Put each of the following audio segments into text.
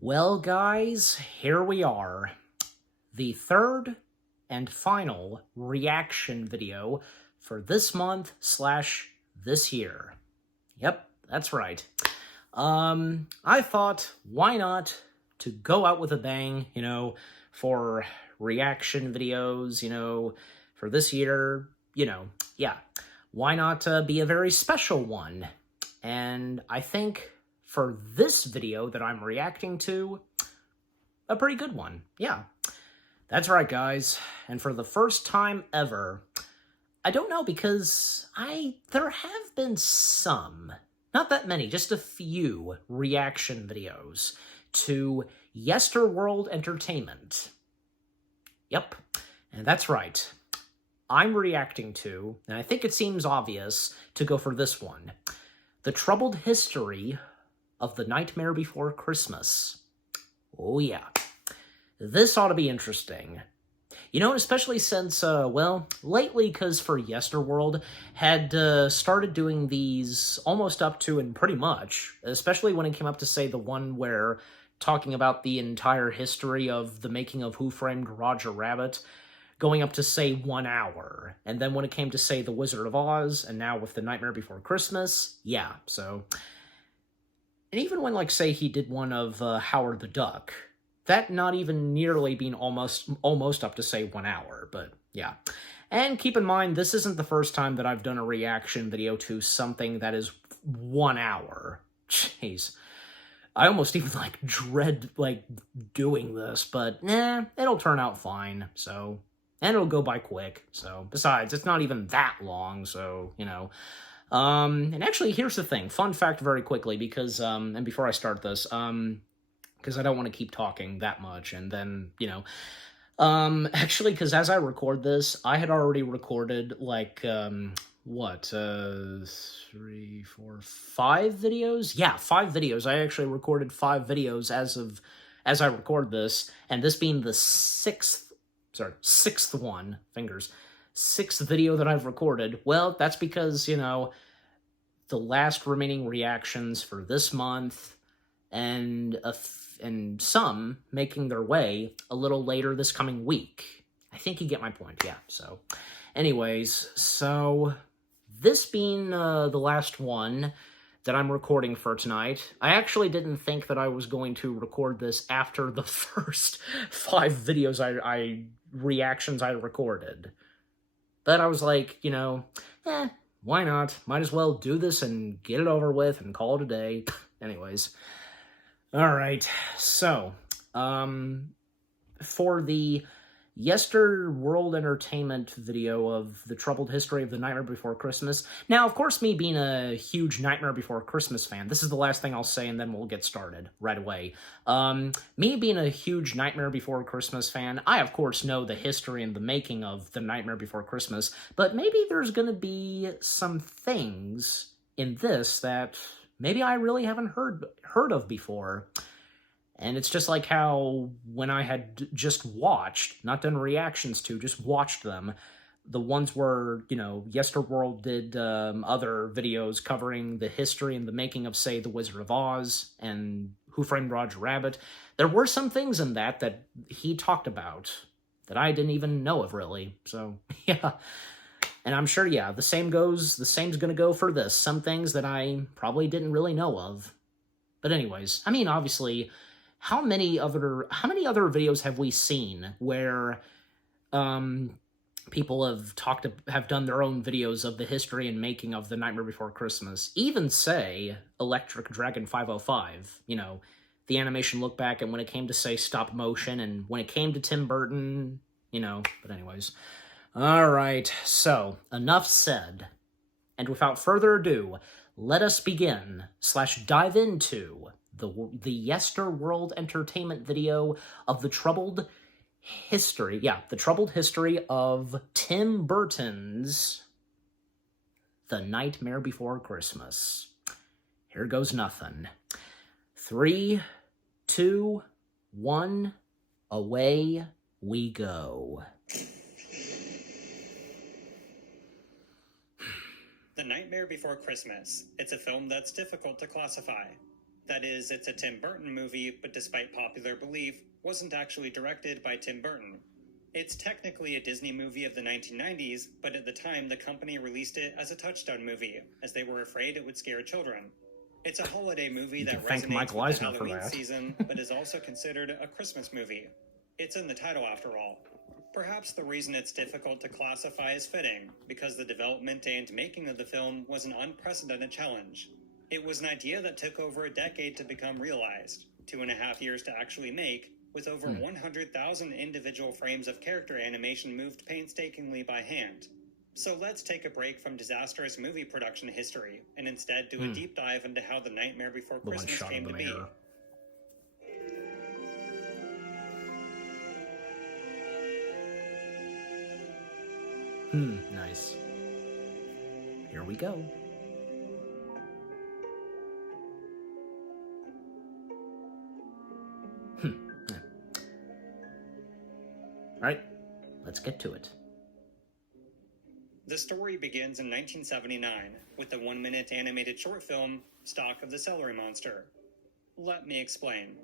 Well, guys, here we are. The third and final reaction video for this month slash this year. Yep, that's right. I thought, why not to go out with a bang, for reaction videos, for this year, yeah. Why not be a very special one? And I think for this video that I'm reacting to, a pretty good one. Yeah, that's right, guys. And for the first time ever, I don't know, because there have been some, not that many, just a few reaction videos to Yesterworld Entertainment. Yep, and that's right. I'm reacting to, and I think it seems obvious to go for this one, The Troubled History of the Nightmare Before Christmas. Oh yeah. This ought to be interesting. Especially since, lately, because for Yesterworld had started doing these almost up to, and pretty much, especially when it came up to, say, the one where talking about the entire history of the making of Who Framed Roger Rabbit, going up to, say, 1 hour. And then when it came to, say, The Wizard of Oz, and now with The Nightmare Before Christmas, yeah, so... And even when, say, he did one of Howard the Duck, that not even nearly being almost up to, say, 1 hour, but yeah. And keep in mind, this isn't the first time that I've done a reaction video to something that is 1 hour. Jeez. I almost even, dread, doing this, but it'll turn out fine, so... And it'll go by quick, so... Besides, it's not even that long, so, And actually, here's the thing. Fun fact very quickly, because, and before I start this, because I don't want to keep talking that much, and then, actually, because as I record this, I had already recorded, 3, 4, 5 videos? Yeah, 5 videos. I actually recorded 5 videos as I record this, and this being the sixth one, sixth video that I've recorded. Well, that's because, the last remaining reactions for this month, and some making their way a little later this coming week. I think you get my point, yeah. So, anyways, so this being the last one that I'm recording for tonight, I actually didn't think that I was going to record this after the first 5 videos reactions I recorded. But I was like, why not? Might as well do this and get it over with and call it a day. Anyways. Alright, so, for the Yesterworld Entertainment video of The Troubled History of the Nightmare Before Christmas. Now, of course, me being a huge Nightmare Before Christmas fan, this is the last thing I'll say and then we'll get started right away. Me being a huge Nightmare Before Christmas fan, I, of course, know the history and the making of The Nightmare Before Christmas, but maybe there's gonna be some things in this that maybe I really haven't heard of before. And it's just like how when I had just watched, not done reactions to, just watched them, the ones where, Yesterworld did other videos covering the history and the making of, say, The Wizard of Oz and Who Framed Roger Rabbit, there were some things in that he talked about that I didn't even know of, really. So, yeah. And I'm sure, yeah, the same's gonna go for this. Some things that I probably didn't really know of. But anyways, I mean, obviously... How many other videos have we seen where people have done their own videos of the history and making of The Nightmare Before Christmas? Even, say, Electric Dragon 505, the animation look back, and when it came to, say, stop motion, and when it came to Tim Burton, but anyways. Alright, so, enough said. And without further ado, let us begin / dive into the Yesterworld Entertainment video of the troubled history of Tim Burton's The Nightmare Before Christmas. Here goes nothing. 3, 2, 1, away we go. The Nightmare Before Christmas. It's a film that's difficult to classify. That is, it's a Tim Burton movie, but despite popular belief, wasn't actually directed by Tim Burton. It's technically a Disney movie of the 1990s, but at the time the company released it as a Touchstone movie, as they were afraid it would scare children. It's a holiday movie that resonates with the Halloween season, but is also considered a Christmas movie. It's in the title after all. Perhaps the reason it's difficult to classify is fitting, because the development and making of the film was an unprecedented challenge. It was an idea that took over a decade to become realized, 2.5 years to actually make, with over 100,000 individual frames of character animation moved painstakingly by hand. So let's take a break from disastrous movie production history, and instead do a deep dive into how The Nightmare Before Christmas came to be. Nice. Here we go. Alright, let's get to it. The story begins in 1979 with the 1-minute animated short film, Stalk of the Celery Monster. Let me explain.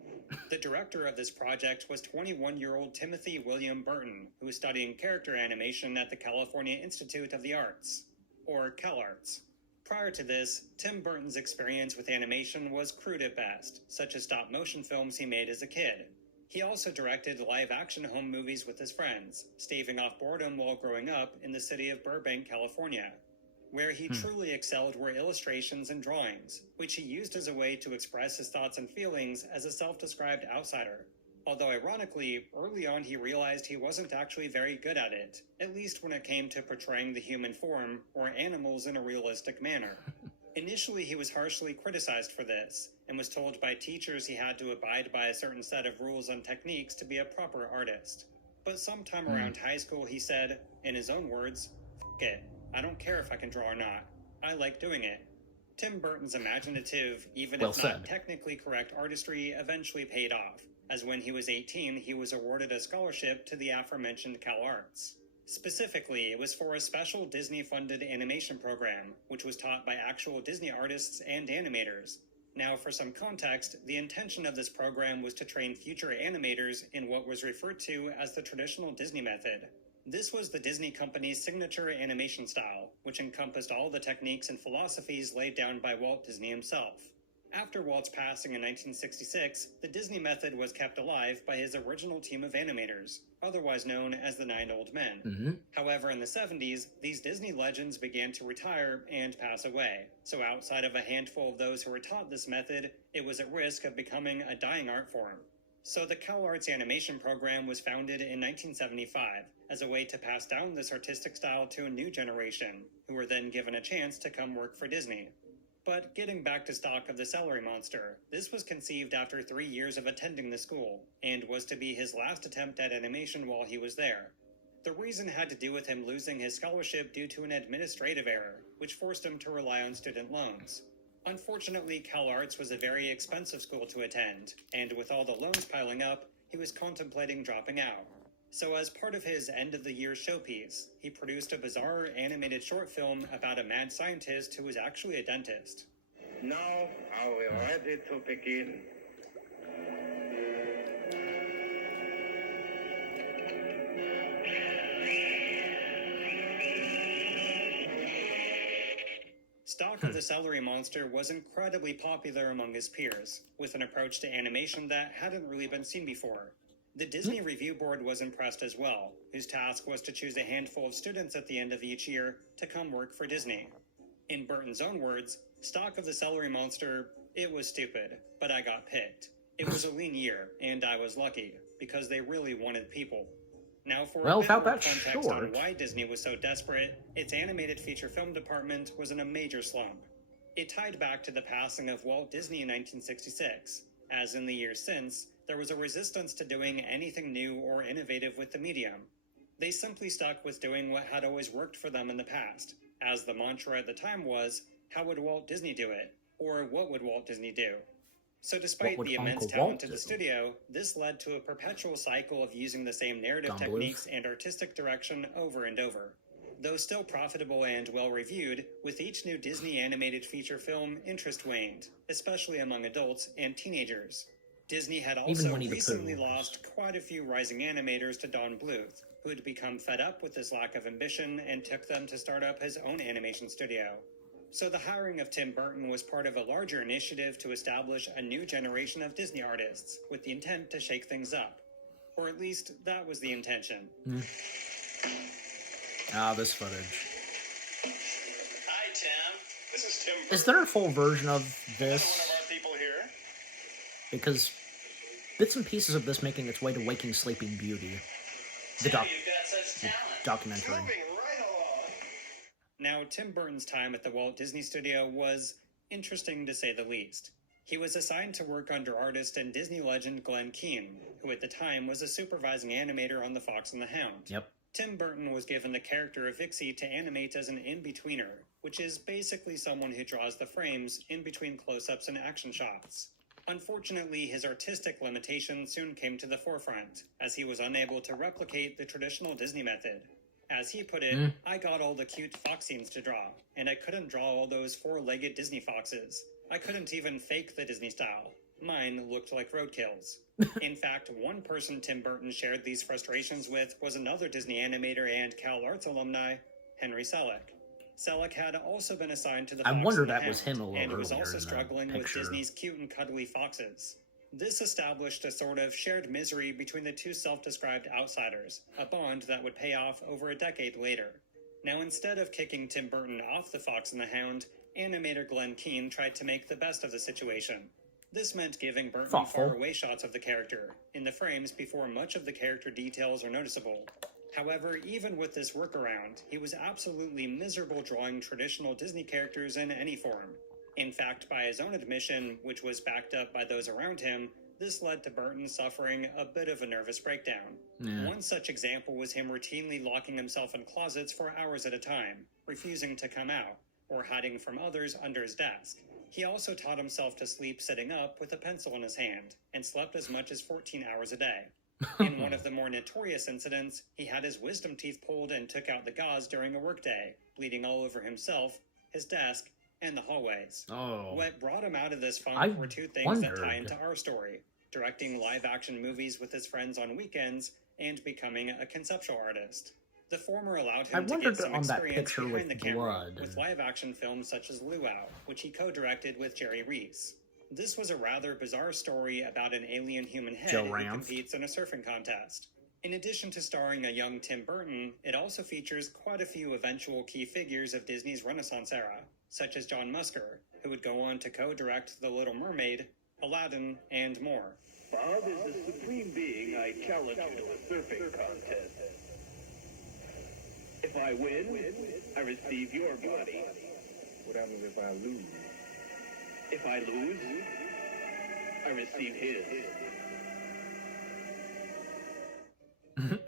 The director of this project was 21-year-old Timothy William Burton, who was studying character animation at the California Institute of the Arts, or CalArts. Prior to this, Tim Burton's experience with animation was crude at best, such as stop-motion films he made as a kid. He also directed live-action home movies with his friends, staving off boredom while growing up in the city of Burbank, California. Where he truly excelled were illustrations and drawings, which he used as a way to express his thoughts and feelings as a self-described outsider. Although ironically, early on he realized he wasn't actually very good at it, at least when it came to portraying the human form, or animals in a realistic manner. Initially he was harshly criticized for this, and was told by teachers he had to abide by a certain set of rules and techniques to be a proper artist. But sometime around high school he said, in his own words, "F it. I don't care if I can draw or not. I like doing it." Tim Burton's imaginative, even if not technically correct artistry eventually paid off, as when he was 18 he was awarded a scholarship to the aforementioned CalArts. Specifically, it was for a special Disney-funded animation program, which was taught by actual Disney artists and animators. Now, for some context, the intention of this program was to train future animators in what was referred to as the traditional Disney method. This was the Disney company's signature animation style, which encompassed all the techniques and philosophies laid down by Walt Disney himself. After Walt's passing in 1966, the Disney method was kept alive by his original team of animators, otherwise known as the Nine Old Men. However, in the 70s, these Disney legends began to retire and pass away, so outside of a handful of those who were taught this method, it was at risk of becoming a dying art form. So the CalArts animation program was founded in 1975 as a way to pass down this artistic style to a new generation, who were then given a chance to come work for Disney. But getting back to Stalk of the Celery Monster, this was conceived after 3 years of attending the school, and was to be his last attempt at animation while he was there. The reason had to do with him losing his scholarship due to an administrative error, which forced him to rely on student loans. Unfortunately, CalArts was a very expensive school to attend, and with all the loans piling up, he was contemplating dropping out. So as part of his end-of-the-year showpiece, he produced a bizarre animated short film about a mad scientist who was actually a dentist. Now are we ready to begin? Stalk of the Celery Monster was incredibly popular among his peers, with an approach to animation that hadn't really been seen before. The Disney Review Board was impressed as well, whose task was to choose a handful of students at the end of each year to come work for Disney. In Burton's own words, Stalk of the Celery Monster, it was stupid, but I got picked. It was a lean year, and I was lucky, because they really wanted people. Now for a bit more context on why Disney was so desperate, its animated feature film department was in a major slump. It tied back to the passing of Walt Disney in 1966, as in the years since, there was a resistance to doing anything new or innovative with the medium. They simply stuck with doing what had always worked for them in the past, as the mantra at the time was, how would Walt Disney do it? Or what would Walt Disney do? So despite the immense talent of the studio, this led to a perpetual cycle of using the same narrative techniques and artistic direction over and over. Though still profitable and well-reviewed, with each new Disney animated feature film, interest waned, especially among adults and teenagers. Disney had also Winnie the recently Pooh. lost quite a few rising animators to Don Bluth, who had become fed up with this lack of ambition and took them to start up his own animation studio. So the hiring of Tim Burton was part of a larger initiative to establish a new generation of Disney artists, with the intent to shake things up. Or at least, that was the intention. This footage. Hi, Tim. This is Tim Burton. Is there a full version of this? One of our people here. Because bits and pieces of this making its way to Waking Sleeping Beauty. The Tim, you've got such talent. documentary. Moving right along. Now, Tim Burton's time at the Walt Disney Studio was interesting to say the least. He was assigned to work under artist and Disney legend Glenn Keane, who at the time was a supervising animator on The Fox and the Hound. Yep. Tim Burton was given the character of Vixie to animate as an in-betweener, which is basically someone who draws the frames in between close-ups and action shots. Unfortunately, his artistic limitations soon came to the forefront, as he was unable to replicate the traditional Disney method. As he put it, I got all the cute fox scenes to draw, and I couldn't draw all those four-legged Disney foxes. I couldn't even fake the Disney style. Mine looked like roadkills. In fact, one person Tim Burton shared these frustrations with was another Disney animator and Cal Arts alumni, Henry Selick. Selick had also been assigned to the Fox wonder and the that was Hound, him a little and was earlier also in the struggling with picture. Disney's cute and cuddly foxes. This established a sort of shared misery between the two self-described outsiders, a bond that would pay off over a decade later. Now, instead of kicking Tim Burton off the Fox and the Hound, animator Glenn Keane tried to make the best of the situation. This meant giving Burton Thoughtful. far-away shots of the character, in the frames before much of the character details are noticeable. However, even with this workaround, he was absolutely miserable drawing traditional Disney characters in any form. In fact, by his own admission, which was backed up by those around him, this led to Burton suffering a bit of a nervous breakdown. Yeah. One such example was him routinely locking himself in closets for hours at a time, refusing to come out, or hiding from others under his desk. He also taught himself to sleep sitting up with a pencil in his hand, and slept as much as 14 hours a day. In one of the more notorious incidents, he had his wisdom teeth pulled and took out the gauze during a workday, bleeding all over himself, his desk, and the hallways. Oh. What brought him out of this funk I were two things that tie wondered. into our story: directing live-action movies with his friends on weekends, and becoming a conceptual artist. The former allowed I him to wondered get some on that experience picture behind with the camera, blood. with live-action films such as Luau, which he co-directed with Jerry Reese. This was a rather bizarre story about an alien human head Joe who Ranft. competes in a surfing contest. In addition to starring a young Tim Burton, it also features quite a few eventual key figures of Disney's Renaissance era, such as John Musker, who would go on to co-direct The Little Mermaid, Aladdin, and more. Bob is the supreme being I challenge you to a surfing contest. If I win, I receive your body. What happens if I lose? If I lose, I receive his.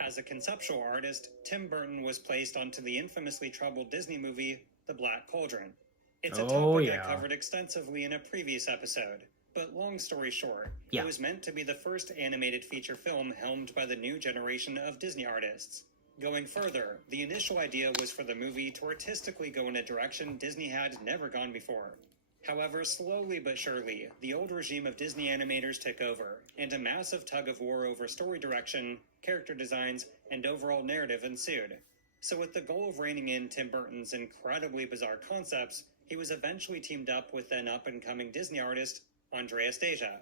As a conceptual artist, Tim Burton was placed onto the infamously troubled Disney movie, The Black Cauldron. It's a Oh, topic yeah. I covered extensively in a previous episode, but long story short, Yeah. it was meant to be the first animated feature film helmed by the new generation of Disney artists. Going further, the initial idea was for the movie to artistically go in a direction Disney had never gone before. However, slowly but surely, the old regime of Disney animators took over, and a massive tug-of-war over story direction, character designs, and overall narrative ensued. So with the goal of reining in Tim Burton's incredibly bizarre concepts, he was eventually teamed up with then up-and-coming Disney artist, Andreas Deja.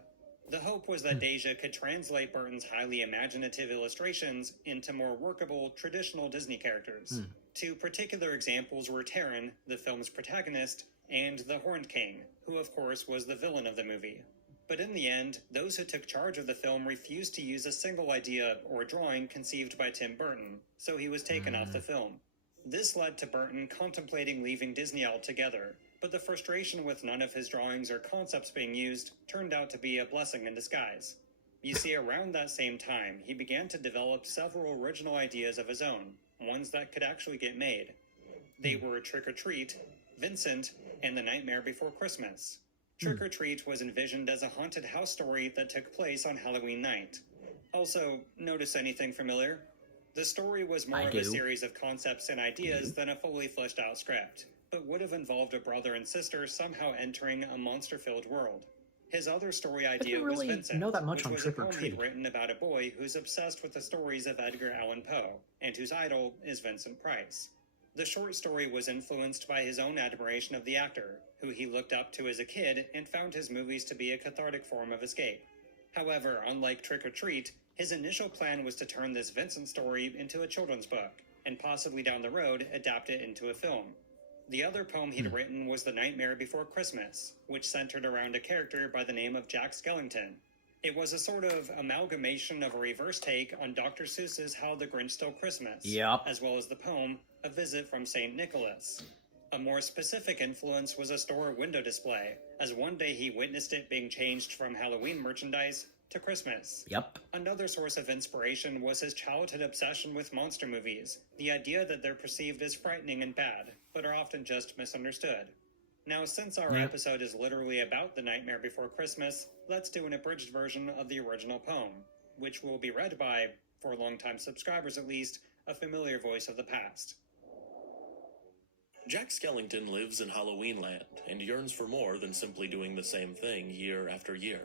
The hope was that Deja could translate Burton's highly imaginative illustrations into more workable, traditional Disney characters. Two particular examples were Taran, the film's protagonist, and the Horned King, who of course was the villain of the movie. But in the end, those who took charge of the film refused to use a single idea or drawing conceived by Tim Burton, so he was taken off the film. This led to Burton contemplating leaving Disney altogether, but the frustration with none of his drawings or concepts being used turned out to be a blessing in disguise. You see, around that same time, he began to develop several original ideas of his own, ones that could actually get made. They were Trick or Treat, Vincent, and The Nightmare Before Christmas. Trick or Treat was envisioned as a haunted house story that took place on Halloween night. Also, notice anything familiar? The story was more I of a do. series of concepts and ideas than a fully fleshed out script, but would have involved a brother and sister somehow entering a monster-filled world. His other story idea didn't was really Vincent, know that much which on was Trick a or poem Treat. he'd written about a boy who's obsessed with the stories of Edgar Allan Poe, and whose idol is Vincent Price. The short story was influenced by his own admiration of the actor, who he looked up to as a kid and found his movies to be a cathartic form of escape. However, unlike Trick or Treat, his initial plan was to turn this Vincent story into a children's book, and possibly down the road adapt it into a film. The other poem he'd written was The Nightmare Before Christmas, which centered around a character by the name of Jack Skellington. It was a sort of amalgamation of a reverse take on Dr. Seuss's How the Grinch Stole Christmas, Yep. as well as the poem A Visit from St. Nicholas. A more specific influence was a store window display, as one day he witnessed it being changed from Halloween merchandise to Christmas. Yep. Another source of inspiration was his childhood obsession with monster movies, the idea that they're perceived as frightening and bad, but are often just misunderstood. Now, since our Yep. episode is literally about The Nightmare Before Christmas, let's do an abridged version of the original poem, which will be read by, for longtime subscribers at least, a familiar voice of the past. Jack Skellington lives in Halloween Land and yearns for more than simply doing the same thing year after year.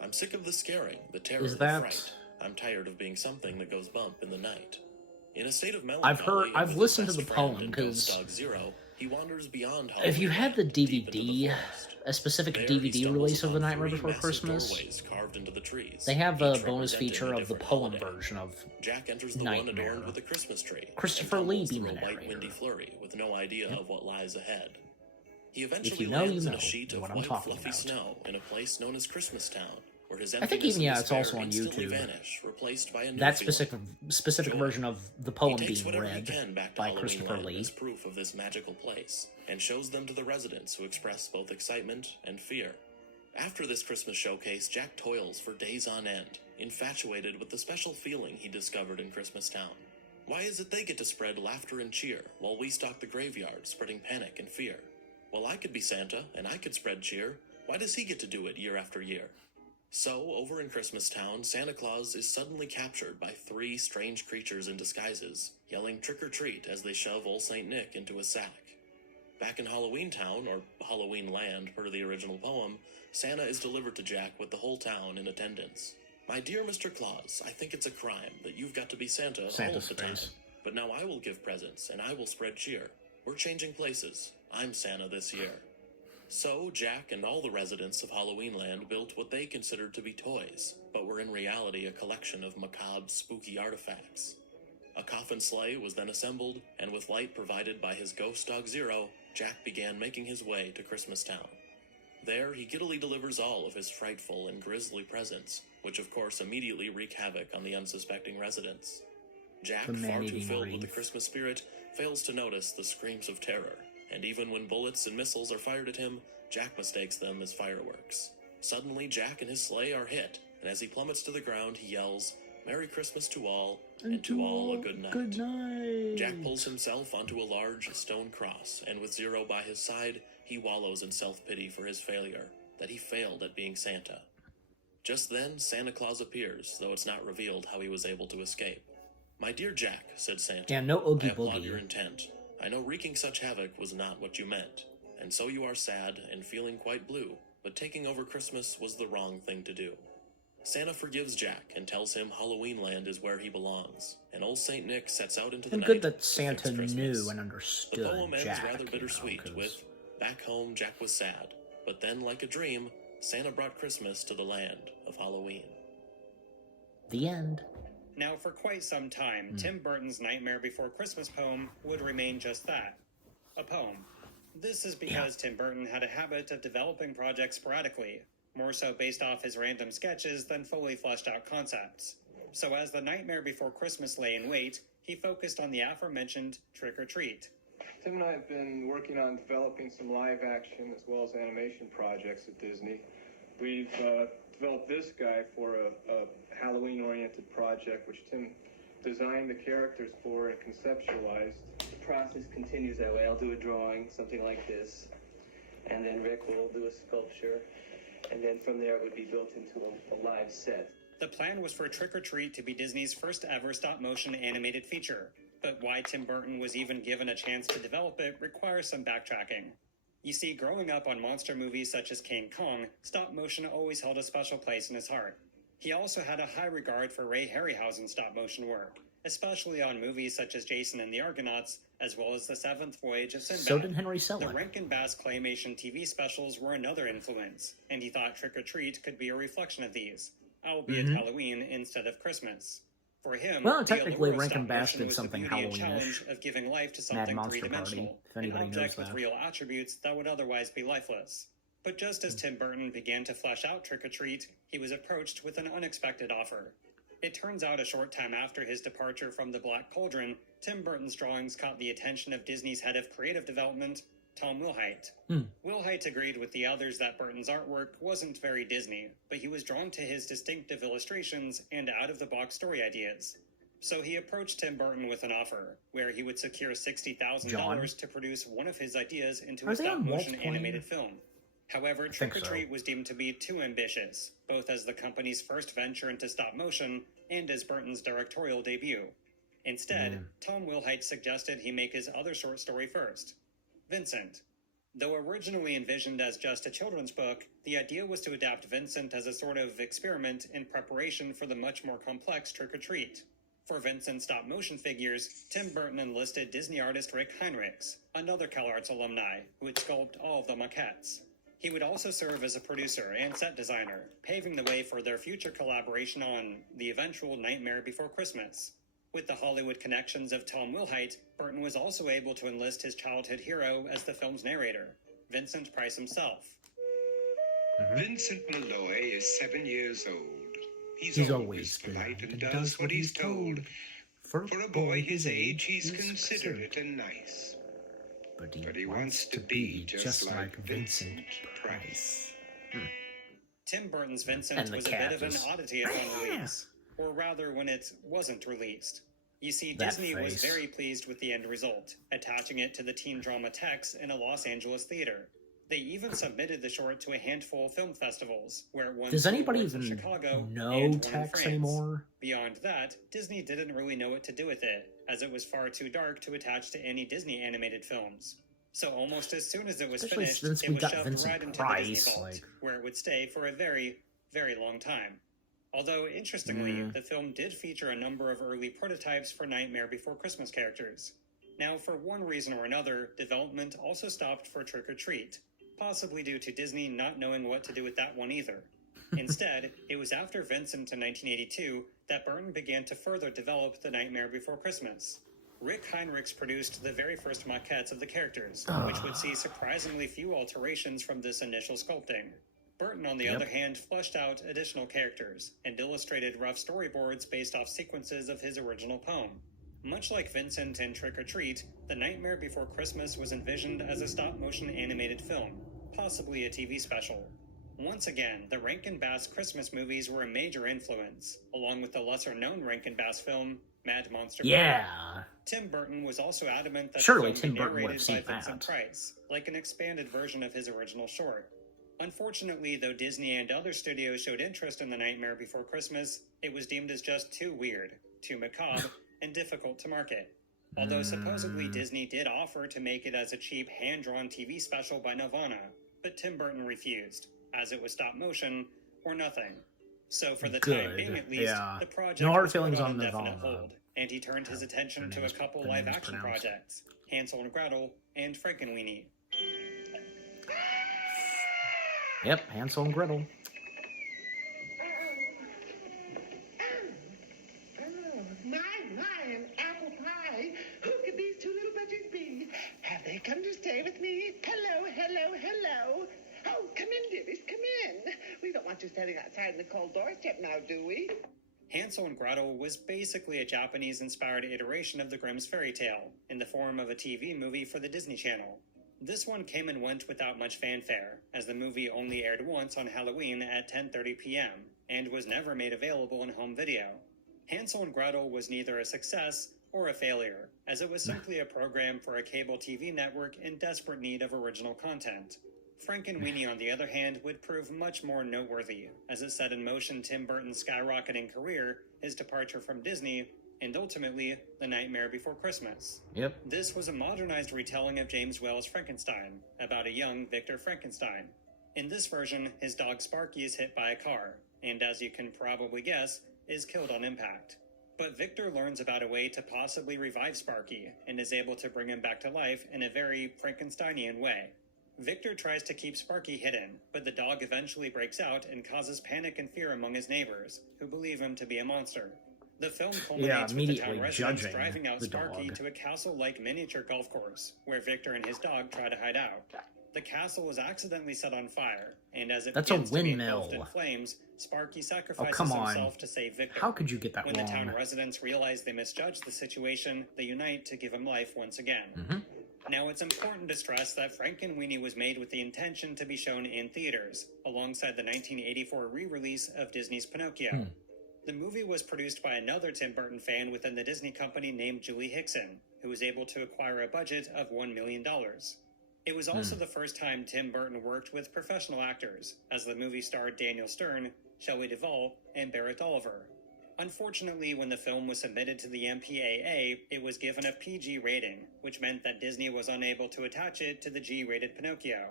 I'm sick of the scaring, the terror, Is the that- fright. I'm tired of being something that goes bump in the night. In a state of melancholy, and I've with listened his to the best friend poem, and 'cause Ghost Dog Zero, he wanders beyond if you had the Halloween Land, deep into the DVD, forest. a specific There, he DVD stumbles release of The upon Nightmare 3 Before massive Christmas, doorways carved into the trees, they have a each bonus representing feature a of the different poem holiday. version of Jack enters the Nightmare. one adorned with a Christmas tree. Christopher and Lee tumbles being through the a white narrator. windy flurry with no idea Yep. of what lies ahead. He eventually If you know, you lands in know a sheet of what I'm white talking fluffy about. snow in a place known as Christmastown, where his I think emptiness even, yeah, and it's also despair on instantly YouTube. vanish, replaced by a new that feeling. specific Joy. version of the poem He takes being whatever he read can back to by Halloween Christopher Land Lee. as proof of this magical place, and shows them to the residents who express both excitement and fear. After this Christmas showcase, Jack toils for days on end, infatuated with the special feeling he discovered in Christmastown. Why is it they get to spread laughter and cheer, while we stalk the graveyard, spreading panic and fear? Well, I could be Santa, and I could spread cheer. Why does he get to do it year after year? So, over in Christmastown, Santa Claus is suddenly captured by 3 strange creatures in disguises, yelling trick or treat as they shove old St. Nick into a sack. Back in Halloween Town, or Halloween Land per the original poem, Santa is delivered to Jack with the whole town in attendance. My dear Mr. Claus, I think it's a crime that you've got to be Santa all Santa's of the time. face. But now I will give presents, and I will spread cheer. We're changing places. I'm Santa this year. So, Jack and all the residents of Halloween Land built what they considered to be toys, but were in reality a collection of macabre, spooky artifacts. A coffin sleigh was then assembled, and with light provided by his ghost dog Zero, Jack began making his way to Christmastown. There, he giddily delivers all of his frightful and grisly presents, which of course immediately wreak havoc on the unsuspecting residents. Jack, The far too man-eating filled with the wreath. Christmas spirit, fails to notice the screams of terror, and even when bullets and missiles are fired at him, Jack mistakes them as fireworks. Suddenly, Jack and his sleigh are hit, and as he plummets to the ground, he yells, "Merry Christmas to all, and to all a good night." Good night. Jack pulls himself onto a large stone cross, and with Zero by his side, he wallows in self-pity for his failure, that he failed at being Santa. Just then, Santa Claus appears, though it's not revealed how he was able to escape. "My dear Jack," said Santa, Yeah, no Oogie "I applaud your Boogie. intent. I know wreaking such havoc was not what you meant, and so you are sad and feeling quite blue, but taking over Christmas was the wrong thing to do." Santa forgives Jack and tells him Halloween Land is where he belongs, and old Saint Nick sets out into the And night good that to fix Santa Christmas. knew and The understood poem ends Jack. rather bittersweet with, "Back home, Jack was sad, but then, like a dream, Santa brought Christmas to the land of Halloween." The end. Now, for quite some time, Tim Burton's Nightmare Before Christmas poem would remain just that, a poem. This is because Tim Burton had a habit of developing projects sporadically, more so based off his random sketches than fully fleshed out concepts. So as The Nightmare Before Christmas lay in wait, he focused on the aforementioned Trick or Treat. Tim and I have been working on developing some live action as well as animation projects at Disney. We've developed this guy for a Halloween-oriented project, which Tim designed the characters for and conceptualized. The process continues that way. I'll do a drawing, something like this, and then Rick will do a sculpture, and then from there it would be built into a live set. The plan was for Trick or Treat to be Disney's first ever stop-motion animated feature, but why Tim Burton was even given a chance to develop it requires some backtracking. You see, growing up on monster movies such as King Kong, stop-motion always held a special place in his heart. He also had a high regard for Ray Harryhausen's stop-motion work, especially on movies such as Jason and the Argonauts, as well as The Seventh Voyage of Sinbad. So did Henry The Selick. Rankin Bass claymation TV specials were another influence, and he thought Trick or Treat could be a reflection of these, albeit Halloween instead of Christmas. For him, Well, the technically, allure of Rankin Bass stop-motion did was something the beauty and Halloweenish. challenge of giving life to Mad something Monster three-dimensional, Party, if an anybody knows object with that. real attributes that would otherwise be lifeless. But just as Tim Burton began to flesh out Trick or Treat, he was approached with an unexpected offer. It turns out a short time after his departure from the Black Cauldron, Tim Burton's drawings caught the attention of Disney's head of creative development, Tom Wilhite. Wilhite agreed with the others that Burton's artwork wasn't very Disney, but he was drawn to his distinctive illustrations and out-of-the-box story ideas. So he approached Tim Burton with an offer, where he would secure $60,000 to produce one of his ideas into a Are they on stop-motion Walt animated film. However, think Trick or so. Treat was deemed to be too ambitious, both as the company's first venture into stop-motion and as Burton's directorial debut. Instead, Tom Wilhite suggested he make his other short story first, Vincent. Though originally envisioned as just a children's book, the idea was to adapt Vincent as a sort of experiment in preparation for the much more complex Trick or Treat. For Vincent's stop-motion figures, Tim Burton enlisted Disney artist Rick Heinrichs, another CalArts alumni, who would sculpt all of the maquettes. He would also serve as a producer and set designer, paving the way for their future collaboration on the eventual Nightmare Before Christmas. With the Hollywood connections of Tom Wilhite, Burton was also able to enlist his childhood hero as the film's narrator, Vincent Price himself. Vincent Malloy is 7 years old. He's always polite and does what he's told. For a boy his age, he's considerate and nice. But he wants to be just like Vincent Price. Tim Burton's Vincent And the was a bit of an cactus. oddity upon release, or rather when it wasn't released. You see, That Disney was face. very pleased with the end result, attaching it to the teen drama Tex in a Los Angeles theater. They even submitted the short to a handful of film festivals, where it won Does two anybody awards in even Chicago know and one in Tex France. anymore? Beyond that, Disney didn't really know what to do with it, as it was far too dark to attach to any Disney animated films. So almost as soon as it was Especially finished, since it we was got shoved Vincent right into Price, the Disney vault, like- where it would stay for a very, very long time. Although, interestingly, the film did feature a number of early prototypes for Nightmare Before Christmas characters. Now, for one reason or another, development also stopped for Trick or Treat, possibly due to Disney not knowing what to do with that one either. Instead, it was after Vincent in 1982 that Burton began to further develop The Nightmare Before Christmas. Rick Heinrichs produced the very first maquettes of the characters, which would see surprisingly few alterations from this initial sculpting. Burton, on the other hand, fleshed out additional characters and illustrated rough storyboards based off sequences of his original poem. Much like Vincent and Trick or Treat, The Nightmare Before Christmas was envisioned as a stop-motion animated film, possibly a TV special. Once again, the Rankin Bass Christmas movies were a major influence, along with the lesser-known Rankin Bass film, Mad Monster Party. Yeah. Tim Burton was also adamant that Surely the film Tim be Burton would narrated have seen by Vincent that. Price, like an expanded version of his original short. Unfortunately, though Disney and other studios showed interest in The Nightmare Before Christmas, it was deemed as just too weird, too macabre, and difficult to market. Although supposedly Disney did offer to make it as a cheap hand-drawn TV special by Nelvana, but Tim Burton refused, as it was stop motion or nothing. So for the time Good, being at least, yeah. the project No hard was put feelings on indefinite Nelvana. hold, and he turned his attention to a couple the live name's action pronounced. projects, Hansel and Gretel and Frankenweenie. Yep, Hansel and Gretel. My, an apple pie. Who could these two little budgies be? Have they come to stay with me? Hello, hello, hello. Oh, come in, dearies, come in. We don't want you standing outside in the cold doorstep now, do we? Hansel and Gretel was basically a Japanese-inspired iteration of the Grimm's fairy tale, in the form of a TV movie for the Disney Channel. This one came and went without much fanfare, as the movie only aired once on Halloween at 10:30 p.m., and was never made available in home video. Hansel and Gretel was neither a success or a failure, as it was simply a program for a cable TV network in desperate need of original content. Frankenweenie, on the other hand, would prove much more noteworthy, as it set in motion Tim Burton's skyrocketing career, his departure from Disney, and ultimately, The Nightmare Before Christmas. Yep. This was a modernized retelling of James Whale's Frankenstein, about a young Victor Frankenstein. In this version, his dog Sparky is hit by a car, and as you can probably guess, is killed on impact. But Victor learns about a way to possibly revive Sparky, and is able to bring him back to life in a very Frankensteinian way. Victor tries to keep Sparky hidden, but the dog eventually breaks out and causes panic and fear among his neighbors, who believe him to be a monster. The film culminates with the town residents driving out Sparky to a castle-like miniature golf course, where Victor and his dog try to hide out. The castle is accidentally set on fire, and as it begins to be engulfed in flames, Sparky sacrifices himself to save Victor. How could you get that wrong? When the town residents realize they misjudged the situation, they unite to give him life once again. Now, it's important to stress that Frankenweenie was made with the intention to be shown in theaters, alongside the 1984 re-release of Disney's Pinocchio. The movie was produced by another Tim Burton fan within the Disney company named Julie Hickson, who was able to acquire a budget of $1 million. It was also the first time Tim Burton worked with professional actors, as the movie starred Daniel Stern, Shelley Duvall, and Barrett Oliver. Unfortunately, when the film was submitted to the MPAA, it was given a PG rating, which meant that Disney was unable to attach it to the G-rated Pinocchio.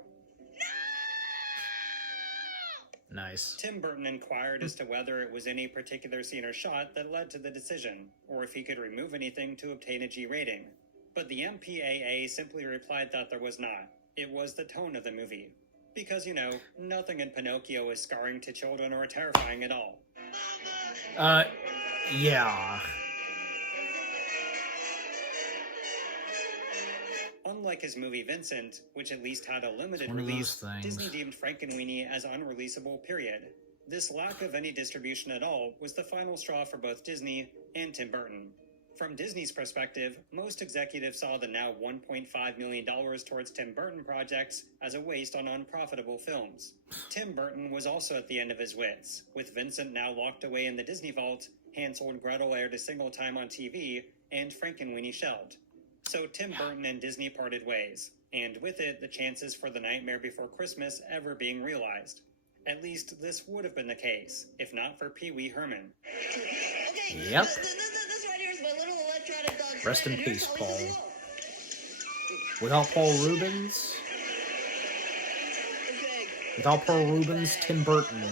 Nice. Tim Burton inquired as to whether it was any particular scene or shot that led to the decision, or if he could remove anything to obtain a G rating. But the MPAA simply replied that there was not. It was the tone of the movie. Because, you know, nothing in Pinocchio is scarring to children or terrifying at all. Yeah. Unlike his movie Vincent, which at least had a limited release, Disney deemed Frankenweenie as unreleasable, period. This lack of any distribution at all was the final straw for both Disney and Tim Burton. From Disney's perspective, most executives saw the now $1.5 million towards Tim Burton projects as a waste on unprofitable films. Tim Burton was also at the end of his wits, with Vincent now locked away in the Disney vault, Hansel and Gretel aired a single time on TV, and Frankenweenie shelved. So Tim Burton and Disney parted ways, and with it, the chances for The Nightmare Before Christmas ever being realized. At least, this would have been the case, if not for Pee Wee Herman. Yep. Rest in peace, Paul. Without Paul Rubens, Tim Burton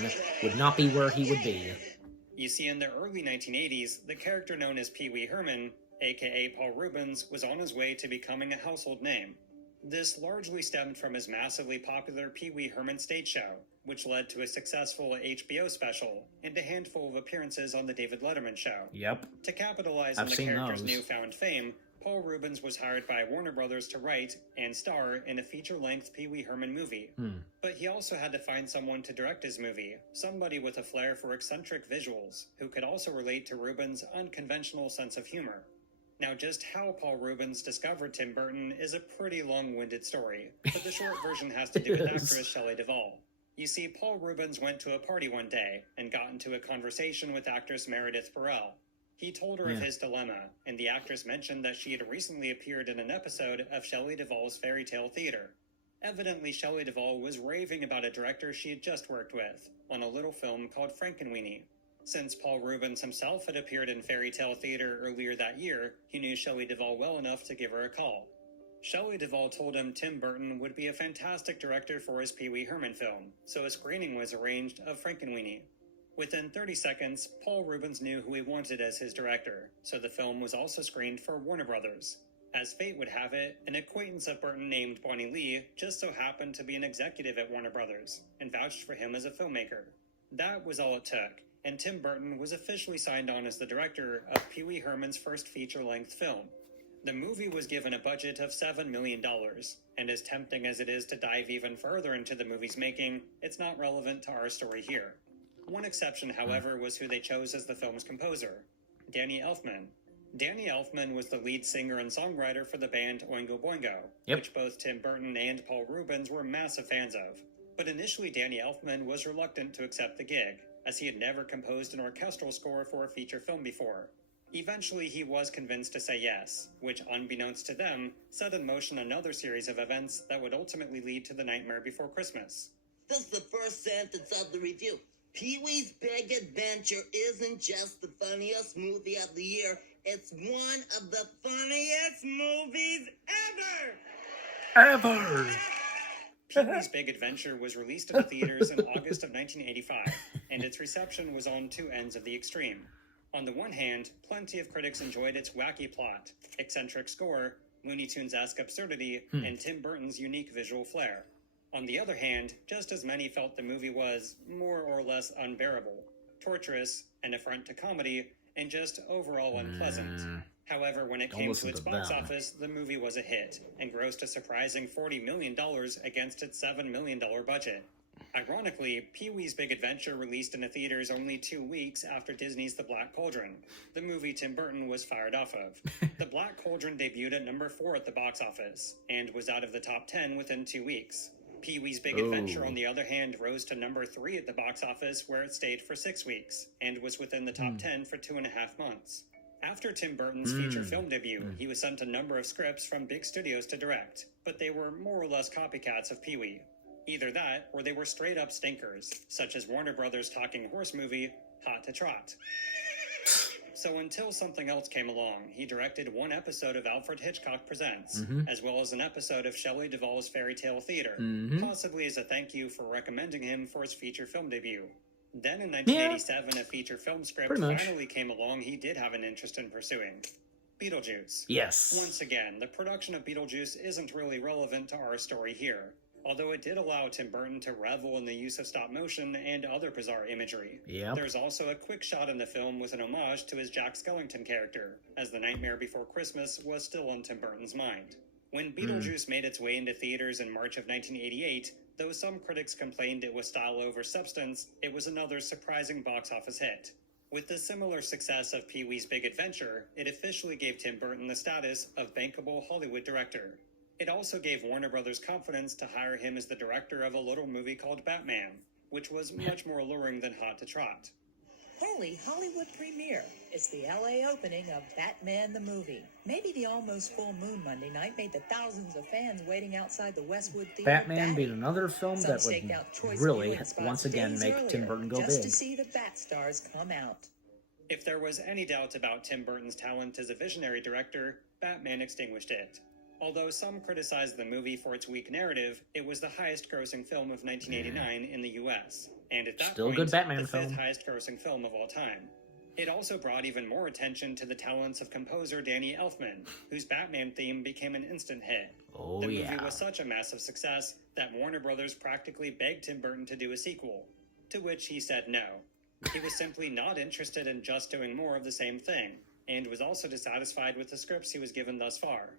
would not be where he would be. You see, in the early 1980s, the character known as Pee Wee Herman, aka Paul Rubens, was on his way to becoming a household name. This largely stemmed from his massively popular Pee Wee Herman stage show, which led to a successful HBO special and a handful of appearances on The David Letterman Show. Yep. To capitalize on the character's newfound fame, Paul Rubens was hired by Warner Brothers to write and star in a feature-length Pee Wee Herman movie. But he also had to find someone to direct his movie, somebody with a flair for eccentric visuals, who could also relate to Rubens' unconventional sense of humor. Now, just how Paul Rubens discovered Tim Burton is a pretty long-winded story, but the short version has to do with actress Shelley Duvall. You see, Paul Rubens went to a party one day and got into a conversation with actress Meredith Burrell. He told her of his dilemma, and the actress mentioned that she had recently appeared in an episode of Shelley Duvall's Fairy Tale Theater. Evidently, Shelley Duvall was raving about a director she had just worked with, on a little film called Frankenweenie. Since Paul Rubens himself had appeared in Fairy Tale Theater earlier that year, he knew Shelley Duvall well enough to give her a call. Shelley Duvall told him Tim Burton would be a fantastic director for his Pee Wee Herman film, so a screening was arranged of Frankenweenie. Within 30 seconds, Paul Rubens knew who he wanted as his director, so the film was also screened for Warner Brothers. As fate would have it, an acquaintance of Burton named Bonnie Lee just so happened to be an executive at Warner Brothers, and vouched for him as a filmmaker. That was all it took, and Tim Burton was officially signed on as the director of Pee Wee Herman's first feature-length film. The movie was given a budget of $7 million, and as tempting as it is to dive even further into the movie's making, it's not relevant to our story here. One exception, however, was who they chose as the film's composer, Danny Elfman. Danny Elfman was the lead singer and songwriter for the band Oingo Boingo, which both Tim Burton and Paul Rubens were massive fans of. But initially, Danny Elfman was reluctant to accept the gig, as he had never composed an orchestral score for a feature film before. Eventually, he was convinced to say yes, which, unbeknownst to them, set in motion another series of events that would ultimately lead to The Nightmare Before Christmas. This is the first sentence of the review. Pee-wee's Big Adventure isn't just the funniest movie of the year, it's one of the funniest movies ever! Pee-wee's Big Adventure was released in the theaters in August of 1985, and its reception was on two ends of the extreme. On the one hand, plenty of critics enjoyed its wacky plot, eccentric score, Looney Tunes-esque absurdity, and Tim Burton's unique visual flair. On the other hand, just as many felt the movie was more or less unbearable, torturous, an affront to comedy, and just overall unpleasant. However, when it came to its box office, the movie was a hit, and grossed a surprising $40 million against its $7 million budget. Ironically, Pee-wee's Big Adventure released in the theaters only 2 weeks after Disney's The Black Cauldron, the movie Tim Burton was fired off of. The Black Cauldron debuted at number 4 at the box office, and was out of the top 10 within 2 weeks. Pee-wee's Big Adventure, on the other hand, rose to number 3 at the box office, where it stayed for 6 weeks, and was within the top 10 for 2.5 months. After Tim Burton's feature film debut, he was sent a number of scripts from big studios to direct, but they were more or less copycats of Pee-wee. Either that, or they were straight-up stinkers, such as Warner Brothers' talking horse movie, Hot to Trot. So until something else came along, he directed one episode of Alfred Hitchcock Presents, as well as an episode of Shelley Duvall's Fairy Tale Theater, possibly as a thank you for recommending him for his feature film debut. Then in 1987, a feature film script finally came along he did have an interest in pursuing. Beetlejuice. Yes. Once again, the production of Beetlejuice isn't really relevant to our story here, although it did allow Tim Burton to revel in the use of stop motion and other bizarre imagery. There's also a quick shot in the film with an homage to his Jack Skellington character, as The Nightmare Before Christmas was still on Tim Burton's mind. When Beetlejuice made its way into theaters in March of 1988, though some critics complained it was style over substance, it was another surprising box office hit. With the similar success of Pee-wee's Big Adventure, it officially gave Tim Burton the status of bankable Hollywood director. It also gave Warner Brothers confidence to hire him as the director of a little movie called Batman, which was much more alluring than Hot to Trot. Holy Hollywood premiere. It's the LA opening of Batman the movie. Maybe the almost full moon Monday night made the thousands of fans waiting outside the Westwood Theater. Batman being another film that would really, once again, make Tim Burton go just big. to see the Bat stars come out. If there was any doubt about Tim Burton's talent as a visionary director, Batman extinguished it. Although some criticized the movie for its weak narrative, it was the highest-grossing film of 1989 in the U.S., and at that point, good Batman the film. 5th highest-grossing film of all time. It also brought even more attention to the talents of composer Danny Elfman, whose Batman theme became an instant hit. The movie was such a massive success that Warner Brothers practically begged Tim Burton to do a sequel, to which he said no. He was simply not interested in just doing more of the same thing, and was also dissatisfied with the scripts he was given thus far.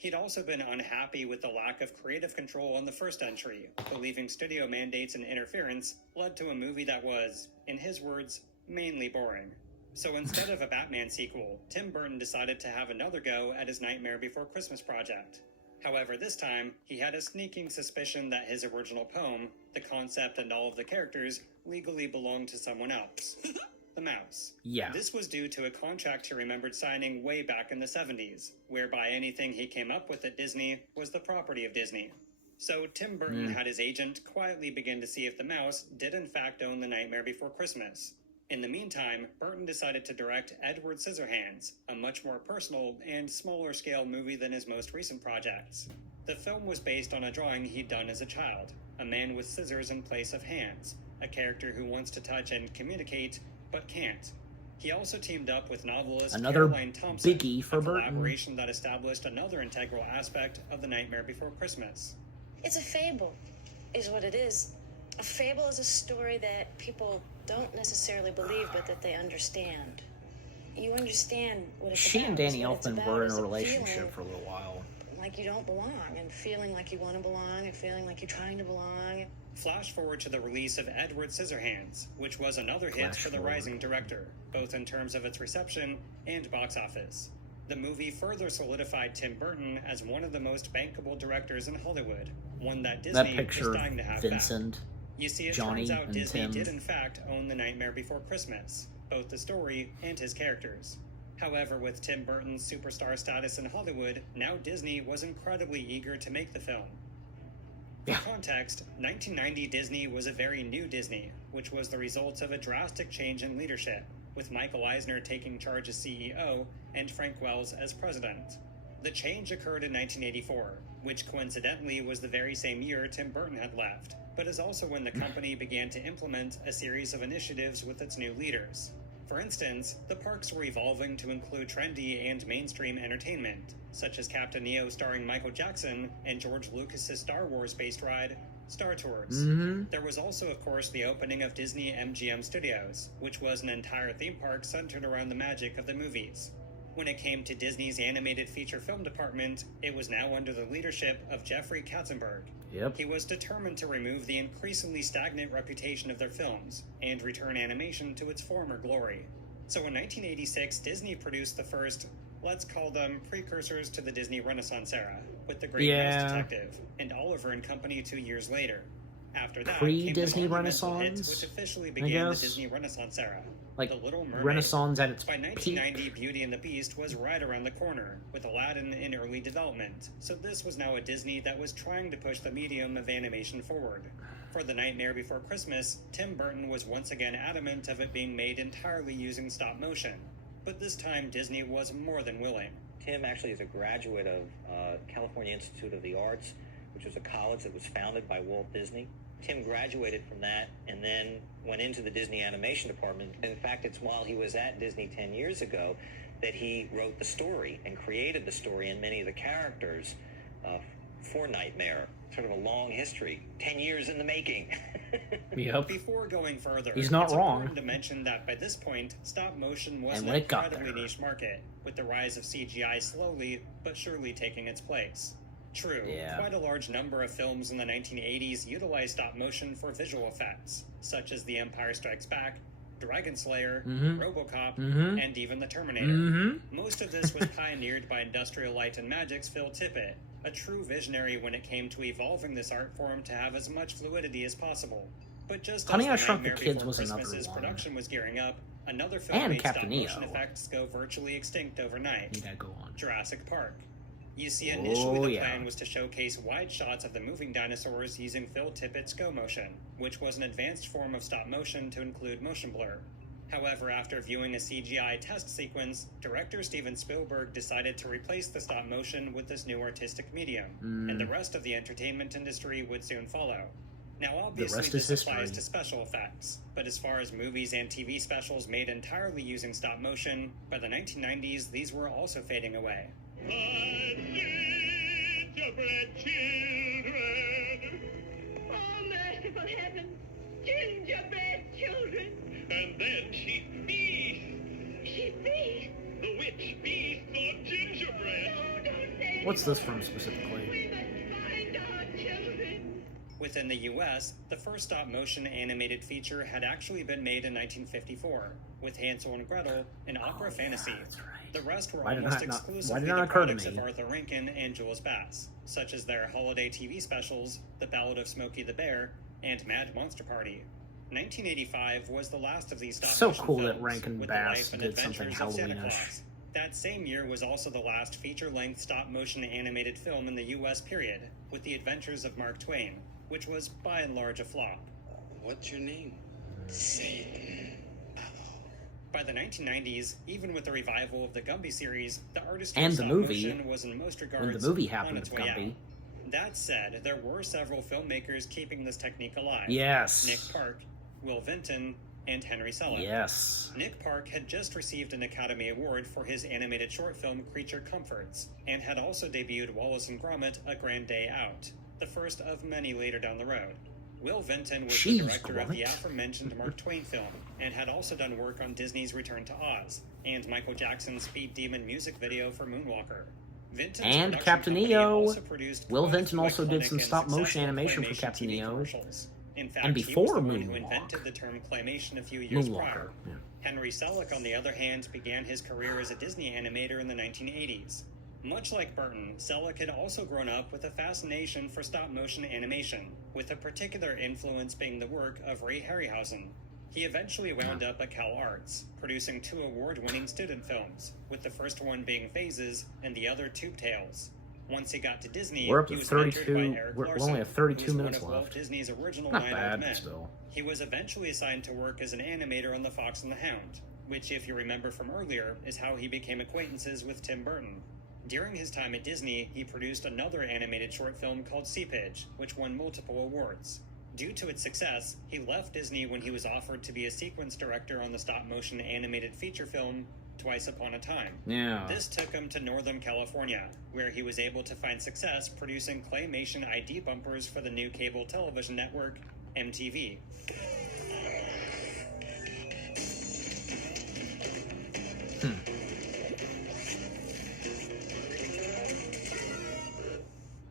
He'd also been unhappy with the lack of creative control on the first entry, believing studio mandates and interference led to a movie that was, in his words, mainly boring. So instead of a Batman sequel, Tim Burton decided to have another go at his Nightmare Before Christmas project. However, this time, he had a sneaking suspicion that his original poem, the concept and all of the characters, legally belonged to someone else. The Mouse. This was due to a contract he remembered signing way back in the 70s, whereby anything he came up with at Disney was the property of Disney. So Tim Burton had his agent quietly begin to see if the Mouse did in fact own The Nightmare Before Christmas. In the meantime, Burton decided to direct Edward Scissorhands, a much more personal and smaller scale movie than his most recent projects. The film was based on a drawing he'd done as a child, a man with scissors in place of hands, a character who wants to touch and communicate, but can't. He also teamed up with novelist Caroline Thompson, biggie for a Burton. collaboration that established another integral aspect of The Nightmare Before Christmas. It's a fable, is what it is. A fable is a story that people don't necessarily believe, but that they understand. You understand what it's She about. and Danny What it's Elfman about were in is a feeling relationship for a little while. like you don't belong, and feeling like you want to belong, and feeling like you're trying to belong. Flash forward to the release of Edward Scissorhands, which was another hit for the rising director, both in terms of its reception and box office. The movie further solidified Tim Burton as one of the most bankable directors in Hollywood, one that Disney was dying to have Vincent, back. You see, it Johnny, turns out and Disney Tim. did in fact own The Nightmare Before Christmas, both the story and his characters. However, with Tim Burton's superstar status in Hollywood, now Disney was incredibly eager to make the film. For context, 1990 Disney was a very new Disney, which was the result of a drastic change in leadership, with Michael Eisner taking charge as CEO and Frank Wells as president. The change occurred in 1984, which coincidentally was the very same year Tim Burton had left, but is also when the company began to implement a series of initiatives with its new leaders. For instance, the parks were evolving to include trendy and mainstream entertainment, such as Captain EO starring Michael Jackson and George Lucas's Star Wars-based ride, Star Tours. There was also, of course, the opening of Disney MGM Studios, which was an entire theme park centered around the magic of the movies. When it came to Disney's animated feature film department, it was now under the leadership of Jeffrey Katzenberg. He was determined to remove the increasingly stagnant reputation of their films and return animation to its former glory. So in 1986, Disney produced the first, let's call them precursors to the Disney Renaissance era, with The Great Mouse Detective and Oliver and Company 2 years later. After that, Pre-Disney came the monumental hits, Renaissance, which officially I began the guess. Disney Renaissance era. Like, The Little Mermaid. Renaissance at its By peak. 1990, Beauty and the Beast was right around the corner, with Aladdin in early development, so this was now a Disney that was trying to push the medium of animation forward. For The Nightmare Before Christmas, Tim Burton was once again adamant of it being made entirely using stop motion, but this time Disney was more than willing. Tim actually is a graduate of California Institute of the Arts, which was a college that was founded by Walt Disney. Tim graduated from that and then went into the Disney animation department. In fact, it's while he was at Disney 10 years ago that he wrote the story and created the story and many of the characters for Nightmare. Sort of a long history, 10 years in the making. Before going further, He's not it's wrong. important to mention that by this point, stop motion was And an when it got incredibly there. niche market, with the rise of CGI slowly but surely taking its place. True, Yeah. quite a large number of films in the 1980s utilized stop motion for visual effects, such as The Empire Strikes Back, Dragon Slayer, RoboCop, and even The Terminator. Most of this was pioneered by Industrial Light and Magic's Phil Tippett, a true visionary when it came to evolving this art form to have as much fluidity as possible. But just Honey, I as The Shrunk the Nightmare Kids Before was another Christmas's one. production was gearing up, another film And made Captain stop-motion EO. effects go virtually extinct overnight. You gotta go on. Jurassic Park. You see, initially the yeah. plan was to showcase wide shots of the moving dinosaurs using Phil Tippett's Go Motion, which was an advanced form of stop motion to include motion blur. However, after viewing a CGI test sequence, director Steven Spielberg decided to replace the stop motion with this new artistic medium, and the rest of the entertainment industry would soon follow. Now, obviously, rest is this applies history. to special effects, but as far as movies and TV specials made entirely using stop motion, by the 1990s, these were also fading away. Gingerbread children. Oh, merciful heavens. Gingerbread children. And then she feasts. She feasts. The witch feasts on gingerbread. No, don't say What's this from specifically? we must find our children. Within the US, the first stop-motion animated feature had actually been made in 1954, with Hansel and Gretel, an opera fantasy. The rest were Why did almost that not- exclusively why did the that occur to products me? of Arthur Rankin and Jules Bass, such as their holiday TV specials, The Ballad of Smokey the Bear, and Mad Monster Party. 1985 was the last of these So stop-motion cool that films, Rankin with the Bass life and did something adventures of Santa Halloweenish. Claus. That same year was also the last feature-length stop-motion animated film in the U.S. period, with The Adventures of Mark Twain, which was by and large a flop. What's your name? Satan. By the 1990s, even with the revival of the Gumby series, the artistry And of the stop movie. motion was in most When regards the movie on happened its with way Gumby. out. That said, there were several filmmakers keeping this technique alive. Yes. Nick Park, Will Vinton, and Henry Selick. Yes. Nick Park had just received an Academy Award for his animated short film Creature Comforts, and had also debuted Wallace and Gromit: A Grand Day Out, the first of many later down the road. Will Vinton was Jeez, the director of the Gromit. aforementioned Mark Twain film, and had also done work on Disney's Return to Oz, and Michael Jackson's Speed Demon music video for Moonwalker. Vinton's And production Captain company EO. also produced Will quite Vinton also did iconic some and stop-motion successful animation for claymation Captain TV EO. commercials. In fact, And he was before the one who Moonwalk. invented the term claymation a few years prior. Moonwalker. Yeah. Henry Selick, on the other hand, began his career as a Disney animator in the 1980s. Much like Burton, Selick had also grown up with a fascination for stop-motion animation, with a particular influence being the work of Ray Harryhausen. He eventually wound up at Cal Arts, producing 2 award-winning student films, with the first one being Phases and the other Tube Tales. Once he got to Disney, We're up he to was 32. mentored by Eric We Larson, only have 32 who was minutes one of Walt left. Disney's original Not nine-old bad, men. still. He was eventually assigned to work as an animator on The Fox and the Hound, which, if you remember from earlier, is how he became acquaintances with Tim Burton. During his time at Disney, he produced another animated short film called Seepage, which won multiple awards. Due to its success, he left Disney when he was offered to be a sequence director on the stop-motion animated feature film Twice Upon a Time. Yeah. This took him to Northern California, where he was able to find success producing claymation ID bumpers for the new cable television network, MTV.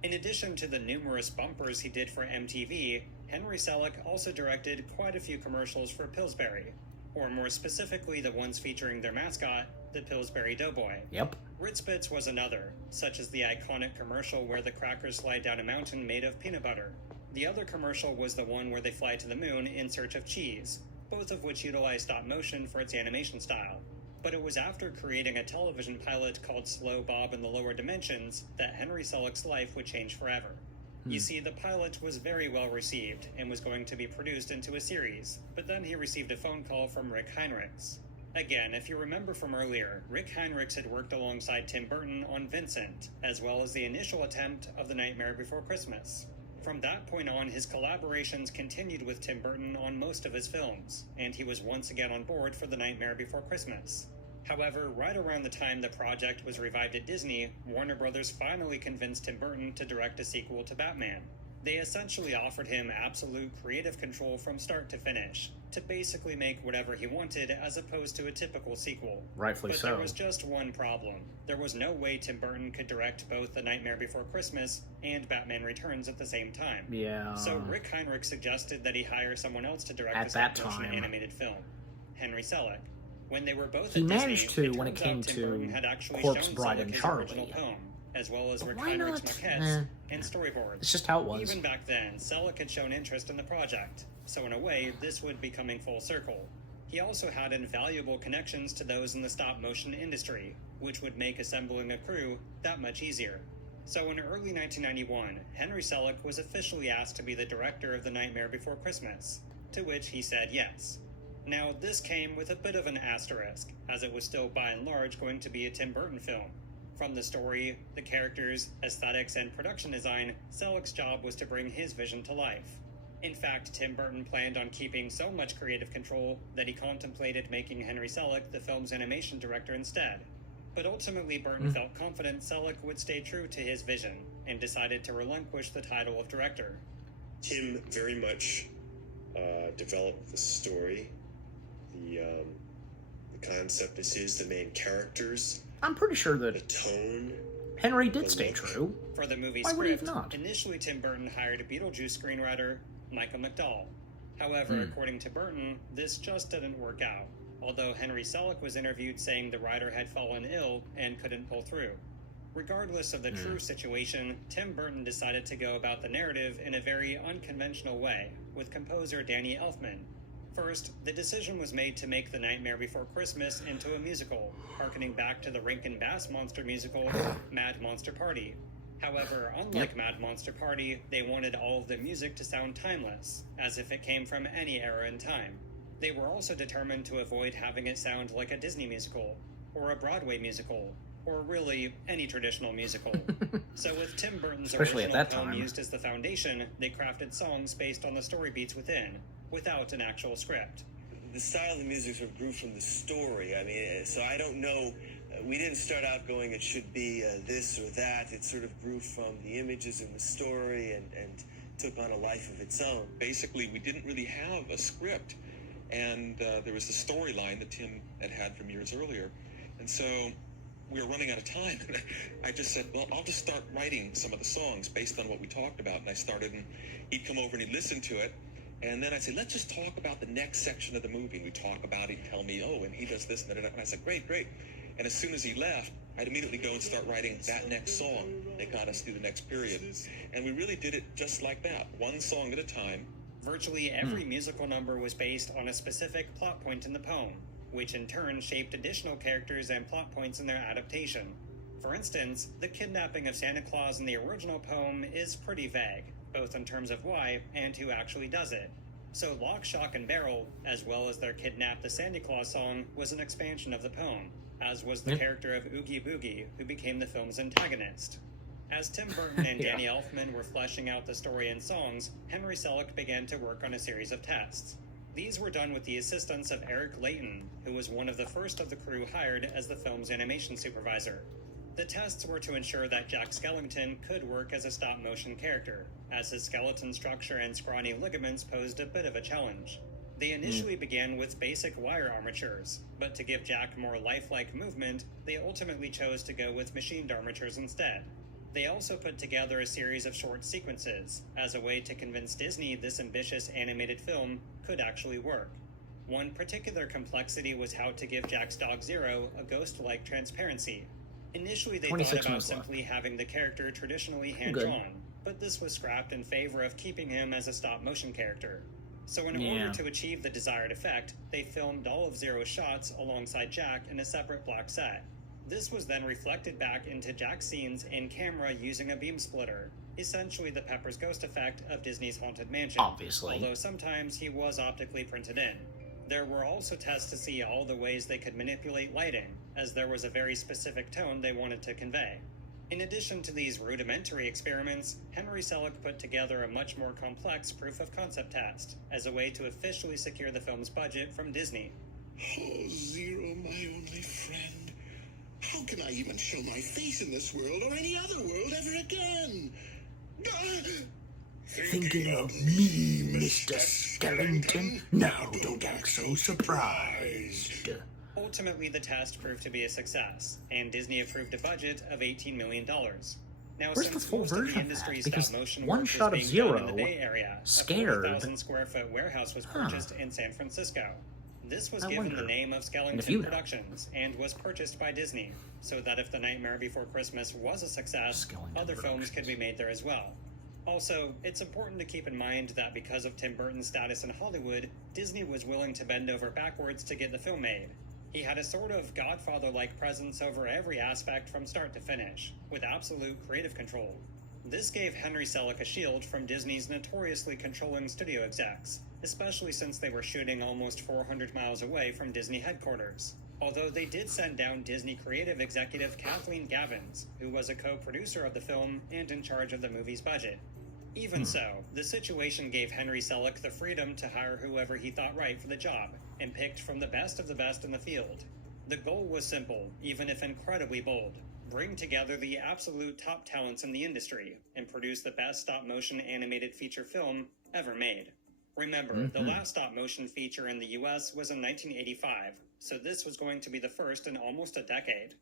In addition to the numerous bumpers he did for MTV, Henry Selick also directed quite a few commercials for Pillsbury, or more specifically the ones featuring their mascot, the Pillsbury Doughboy. Yep. Ritz Bits was another, such as the iconic commercial where the crackers slide down a mountain made of peanut butter. The other commercial was the one where they fly to the moon in search of cheese, both of which utilize stop motion for its animation style. But it was after creating a television pilot called Slow Bob in the Lower Dimensions that Henry Selick's life would change forever. You see, the pilot was very well received and was going to be produced into a series, but then he received a phone call from Rick Heinrichs. Again, if you remember from earlier, Rick Heinrichs had worked alongside Tim Burton on Vincent, as well as the initial attempt of The Nightmare Before Christmas. From that point on, his collaborations continued with Tim Burton on most of his films, and he was once again on board for The Nightmare Before Christmas. However, right around the time the project was revived at Disney, Warner Brothers finally convinced Tim Burton to direct a sequel to Batman. They essentially offered him absolute creative control from start to finish, to basically make whatever he wanted as opposed to a typical sequel. Rightfully But so. there was just one problem. There was no way Tim Burton could direct both The Nightmare Before Christmas and Batman Returns at the same time. Yeah. So Rick Heinrich suggested that he hire someone else to direct At the that stop-motion time. animated film, Henry Selick. When they were both He at managed Disney, to when it turns came out Tim to Burton had actually Corpse shown Bride Selick and his Charlie. original poem, as well as But Rick why Heinrich's not? maquettes and storyboards. It's just how it was. Even back then, Selick had shown interest in the project, so in a way, this would be coming full circle. He also had invaluable connections to those in the stop-motion industry, which would make assembling a crew that much easier. So in early 1991, Henry Selick was officially asked to be the director of The Nightmare Before Christmas, to which he said yes. Now, this came with a bit of an asterisk, as it was still by and large going to be a Tim Burton film. From the story, the characters, aesthetics, and production design, Selick's job was to bring his vision to life. In fact, Tim Burton planned on keeping so much creative control that he contemplated making Henry Selick the film's animation director instead. But ultimately, Burton felt confident Selick would stay true to his vision, and decided to relinquish the title of director. Tim very much developed the story, the concept. This is the main characters. I'm pretty sure that the tone. Henry did stay true. For the movie Why would he have script, not? initially Tim Burton hired Beetlejuice screenwriter Michael McDowell. However, according to Burton, this just didn't work out, although Henry Selick was interviewed saying the writer had fallen ill and couldn't pull through. Regardless of the true situation, Tim Burton decided to go about the narrative in a very unconventional way, with composer Danny Elfman. First, the decision was made to make The Nightmare Before Christmas into a musical, harkening back to the Rankin Bass monster musical, Mad Monster Party. However, unlike Mad Monster Party, they wanted all of the music to sound timeless, as if it came from any era in time. They were also determined to avoid having it sound like a Disney musical, or a Broadway musical, or really any traditional musical. So with Tim Burton's Especially at original that poem time. used as the foundation, they crafted songs based on the story beats within, without an actual script. The style of the music sort of grew from the story. I mean, so I don't know. We didn't start out going, it should be this or that. It sort of grew from the images in the story and took on a life of its own. Basically, we didn't really have a script. And there was the storyline that Tim had from years earlier. And so we were running out of time. And I just said, well, I'll just start writing some of the songs based on what we talked about. And I started, and he'd come over and he'd listen to it. And then I said, let's just talk about the next section of the movie. We talk about it, he'd tell me, oh, and he does this and that. And I said, great. And as soon as he left, I'd immediately go and start writing that next song that got us through the next period. And we really did it just like that, one song at a time. Virtually every musical number was based on a specific plot point in the poem, which in turn shaped additional characters and plot points in their adaptation. For instance, the kidnapping of Santa Claus in the original poem is pretty vague, both in terms of why and who actually does it. So Lock, Shock, and Barrel, as well as their Kidnap the Santa Claus song, was an expansion of the poem, as was the character of Oogie Boogie, who became the film's antagonist. As Tim Burton and Danny Elfman were fleshing out the story in songs, Henry Selick began to work on a series of tests. These were done with the assistance of Eric Layton, who was one of the first of the crew hired as the film's animation supervisor. The tests were to ensure that Jack Skellington could work as a stop-motion character, as his skeleton structure and scrawny ligaments posed a bit of a challenge. They initially began with basic wire armatures, but to give Jack more lifelike movement, they ultimately chose to go with machined armatures instead. They also put together a series of short sequences, as a way to convince Disney this ambitious animated film could actually work. One particular complexity was how to give Jack's dog Zero a ghost-like transparency. Initially, they thought about simply having the character traditionally hand-drawn, but this was scrapped in favor of keeping him as a stop-motion character. So in order to achieve the desired effect, they filmed all of Zero's shots alongside Jack in a separate black set. This was then reflected back into Jack's scenes in camera using a beam splitter, essentially the Pepper's Ghost effect of Disney's Haunted Mansion. Obviously. Although sometimes he was optically printed in. There were also tests to see all the ways they could manipulate lighting, as there was a very specific tone they wanted to convey. In addition to these rudimentary experiments, Henry Selick put together a much more complex proof-of-concept test, as a way to officially secure the film's budget from Disney. Oh, Zero, my only friend. How can I even show my face in this world or any other world ever again? Thinking of me, Mr. Skellington? Now don't act so surprised. Ultimately, the test proved to be a success, and Disney approved a budget of $18 million. Now, Where's the since full most of the version of industry's that? Because stop-motion one work shot was of being done Zero in the Bay Area, scared. a 4,000 square foot warehouse was purchased in San Francisco. This was I given wonder. the name of And if you Skellington know. Productions and was purchased by Disney, so that if The Nightmare Before Christmas was a success, other films could be made there as well. Also, it's important to keep in mind that because of Tim Burton's status in Hollywood, Disney was willing to bend over backwards to get the film made. He had a sort of Godfather-like presence over every aspect from start to finish, with absolute creative control. This gave Henry Selick a shield from Disney's notoriously controlling studio execs, especially since they were shooting almost 400 miles away from Disney headquarters. Although they did send down Disney creative executive Kathleen Gavins, who was a co-producer of the film and in charge of the movie's budget. Even so, the situation gave Henry Selick the freedom to hire whoever he thought right for the job, and picked from the best of the best in the field. The goal was simple, even if incredibly bold. Bring together the absolute top talents in the industry, and produce the best stop-motion animated feature film ever made. Remember, the last stop-motion feature in the US was in 1985, so this was going to be the first in almost a decade.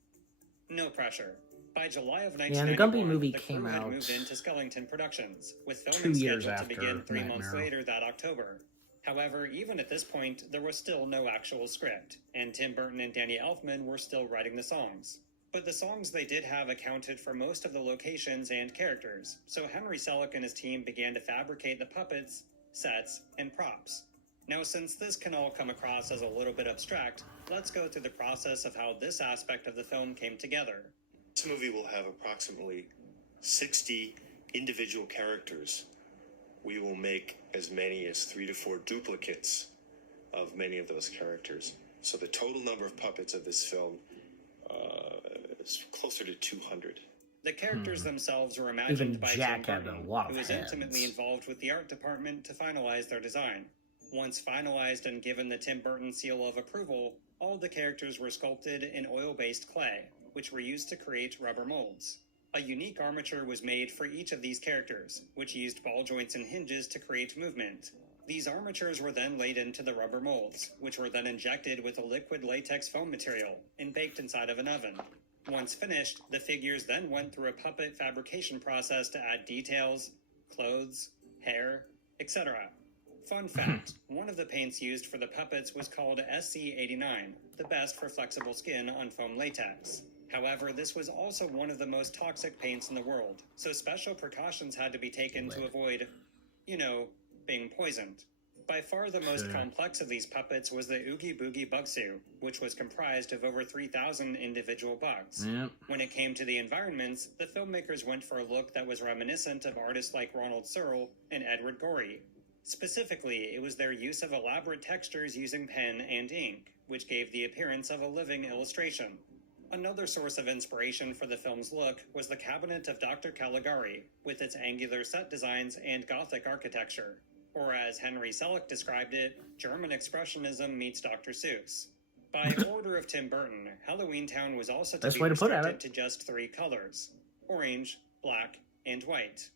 No pressure. By July of 1991, the Gumby movie the came crew had out moved into Skellington Productions, with 2 filming years scheduled to after begin 3 months Nightmare. later that October. However, even at this point, there was still no actual script, and Tim Burton and Danny Elfman were still writing the songs. But the songs they did have accounted for most of the locations and characters, so Henry Selick and his team began to fabricate the puppets, sets, and props. Now, since this can all come across as a little bit abstract, let's go through the process of how this aspect of the film came together. This movie will have approximately 60 individual characters. We will make as many as 3 to 4 duplicates of many of those characters. So the total number of puppets of this film is closer to 200. The characters themselves were imagined Even by Jack Tim had a Burton, lot who of was heads. intimately involved with the art department to finalize their design. Once finalized and given the Tim Burton seal of approval, all the characters were sculpted in oil-based clay, which were used to create rubber molds. A unique armature was made for each of these characters, which used ball joints and hinges to create movement. These armatures were then laid into the rubber molds, which were then injected with a liquid latex foam material and baked inside of an oven. Once finished, the figures then went through a puppet fabrication process to add details, clothes, hair, etc. Fun fact, one of the paints used for the puppets was called SC89, the best for flexible skin on foam latex. However, this was also one of the most toxic paints in the world, so special precautions had to be taken to avoid, being poisoned. By far the most complex of these puppets was the Oogie Boogie Bug Suit, which was comprised of over 3,000 individual bugs. Yep. When it came to the environments, the filmmakers went for a look that was reminiscent of artists like Ronald Searle and Edward Gorey. Specifically, it was their use of elaborate textures using pen and ink, which gave the appearance of a living illustration. Another source of inspiration for the film's look was the Cabinet of Dr. Caligari, with its angular set designs and Gothic architecture. Or as Henry Selick described it, German Expressionism meets Dr. Seuss. By order of Tim Burton, Halloween Town was also to be restricted to just 3 colors: orange, black, and white.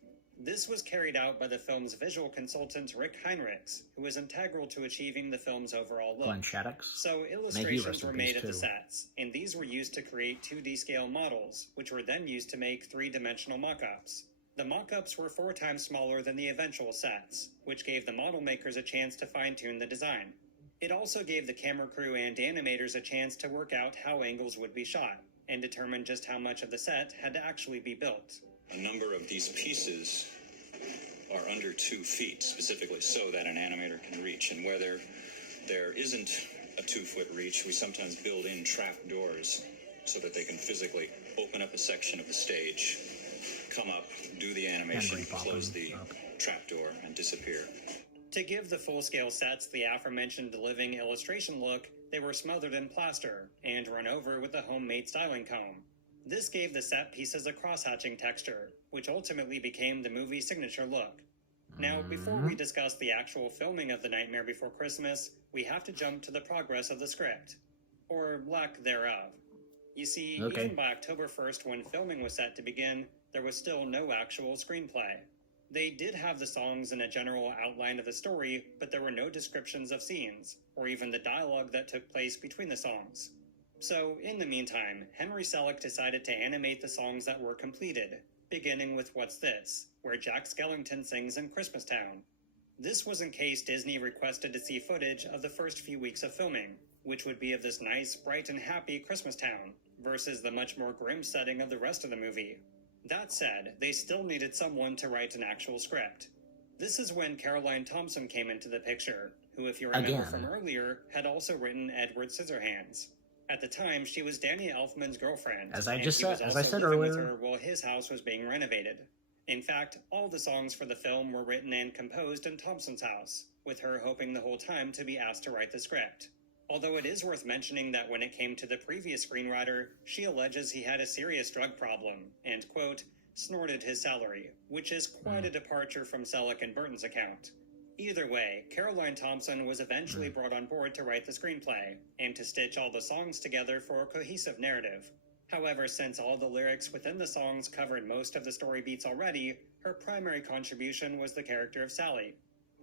This was carried out by the film's visual consultant Rick Heinrichs, who was integral to achieving the film's overall look. Glenn Shaddix. So illustrations were made of the sets, and these were used to create 2D scale models, which were then used to make 3-dimensional mock-ups. The mock-ups were 4 times smaller than the eventual sets, which gave the model makers a chance to fine-tune the design. It also gave the camera crew and animators a chance to work out how angles would be shot, and determine just how much of the set had to actually be built. A number of these pieces are under 2 feet, specifically so that an animator can reach. And where there isn't a 2-foot reach, we sometimes build in trap doors so that they can physically open up a section of the stage, come up, do the animation, close the trapdoor, and disappear. To give the full-scale sets the aforementioned living illustration look, they were smothered in plaster and run over with a homemade styling comb. This gave the set pieces a cross-hatching texture, which ultimately became the movie's signature look. Now, before we discuss the actual filming of The Nightmare Before Christmas, we have to jump to the progress of the script. Or lack thereof. You see, even by October 1st, when filming was set to begin, there was still no actual screenplay. They did have the songs and a general outline of the story, but there were no descriptions of scenes, or even the dialogue that took place between the songs. So, in the meantime, Henry Selick decided to animate the songs that were completed, beginning with What's This?, where Jack Skellington sings in Christmastown. This was in case Disney requested to see footage of the first few weeks of filming, which would be of this nice, bright and happy Christmastown, versus the much more grim setting of the rest of the movie. That said, they still needed someone to write an actual script. This is when Caroline Thompson came into the picture, who, if you remember from earlier, had also written Edward Scissorhands. At the time, she was Danny Elfman's girlfriend, as I said living earlier, with her while his house was being renovated. In fact, all the songs for the film were written and composed in Thompson's house, with her hoping the whole time to be asked to write the script. Although it is worth mentioning that when it came to the previous screenwriter, she alleges he had a serious drug problem and, quote, snorted his salary, which is quite a departure from Selick and Burton's account. Either way, Caroline Thompson was eventually brought on board to write the screenplay, and to stitch all the songs together for a cohesive narrative. However, since all the lyrics within the songs covered most of the story beats already, her primary contribution was the character of Sally.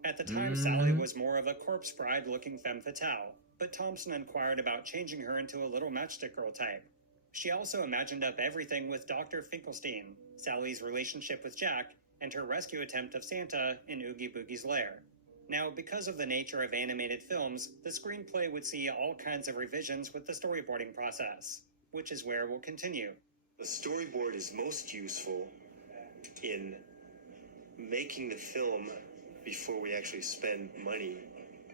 At the time, Sally was more of a corpse bride-looking femme fatale, but Thompson inquired about changing her into a little matchstick girl type. She also imagined up everything with Dr. Finkelstein, Sally's relationship with Jack, and her rescue attempt of Santa in Oogie Boogie's lair. Now, because of the nature of animated films, the screenplay would see all kinds of revisions with the storyboarding process, which is where we'll continue. The storyboard is most useful in making the film before we actually spend money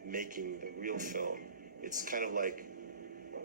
making the real film. It's kind of like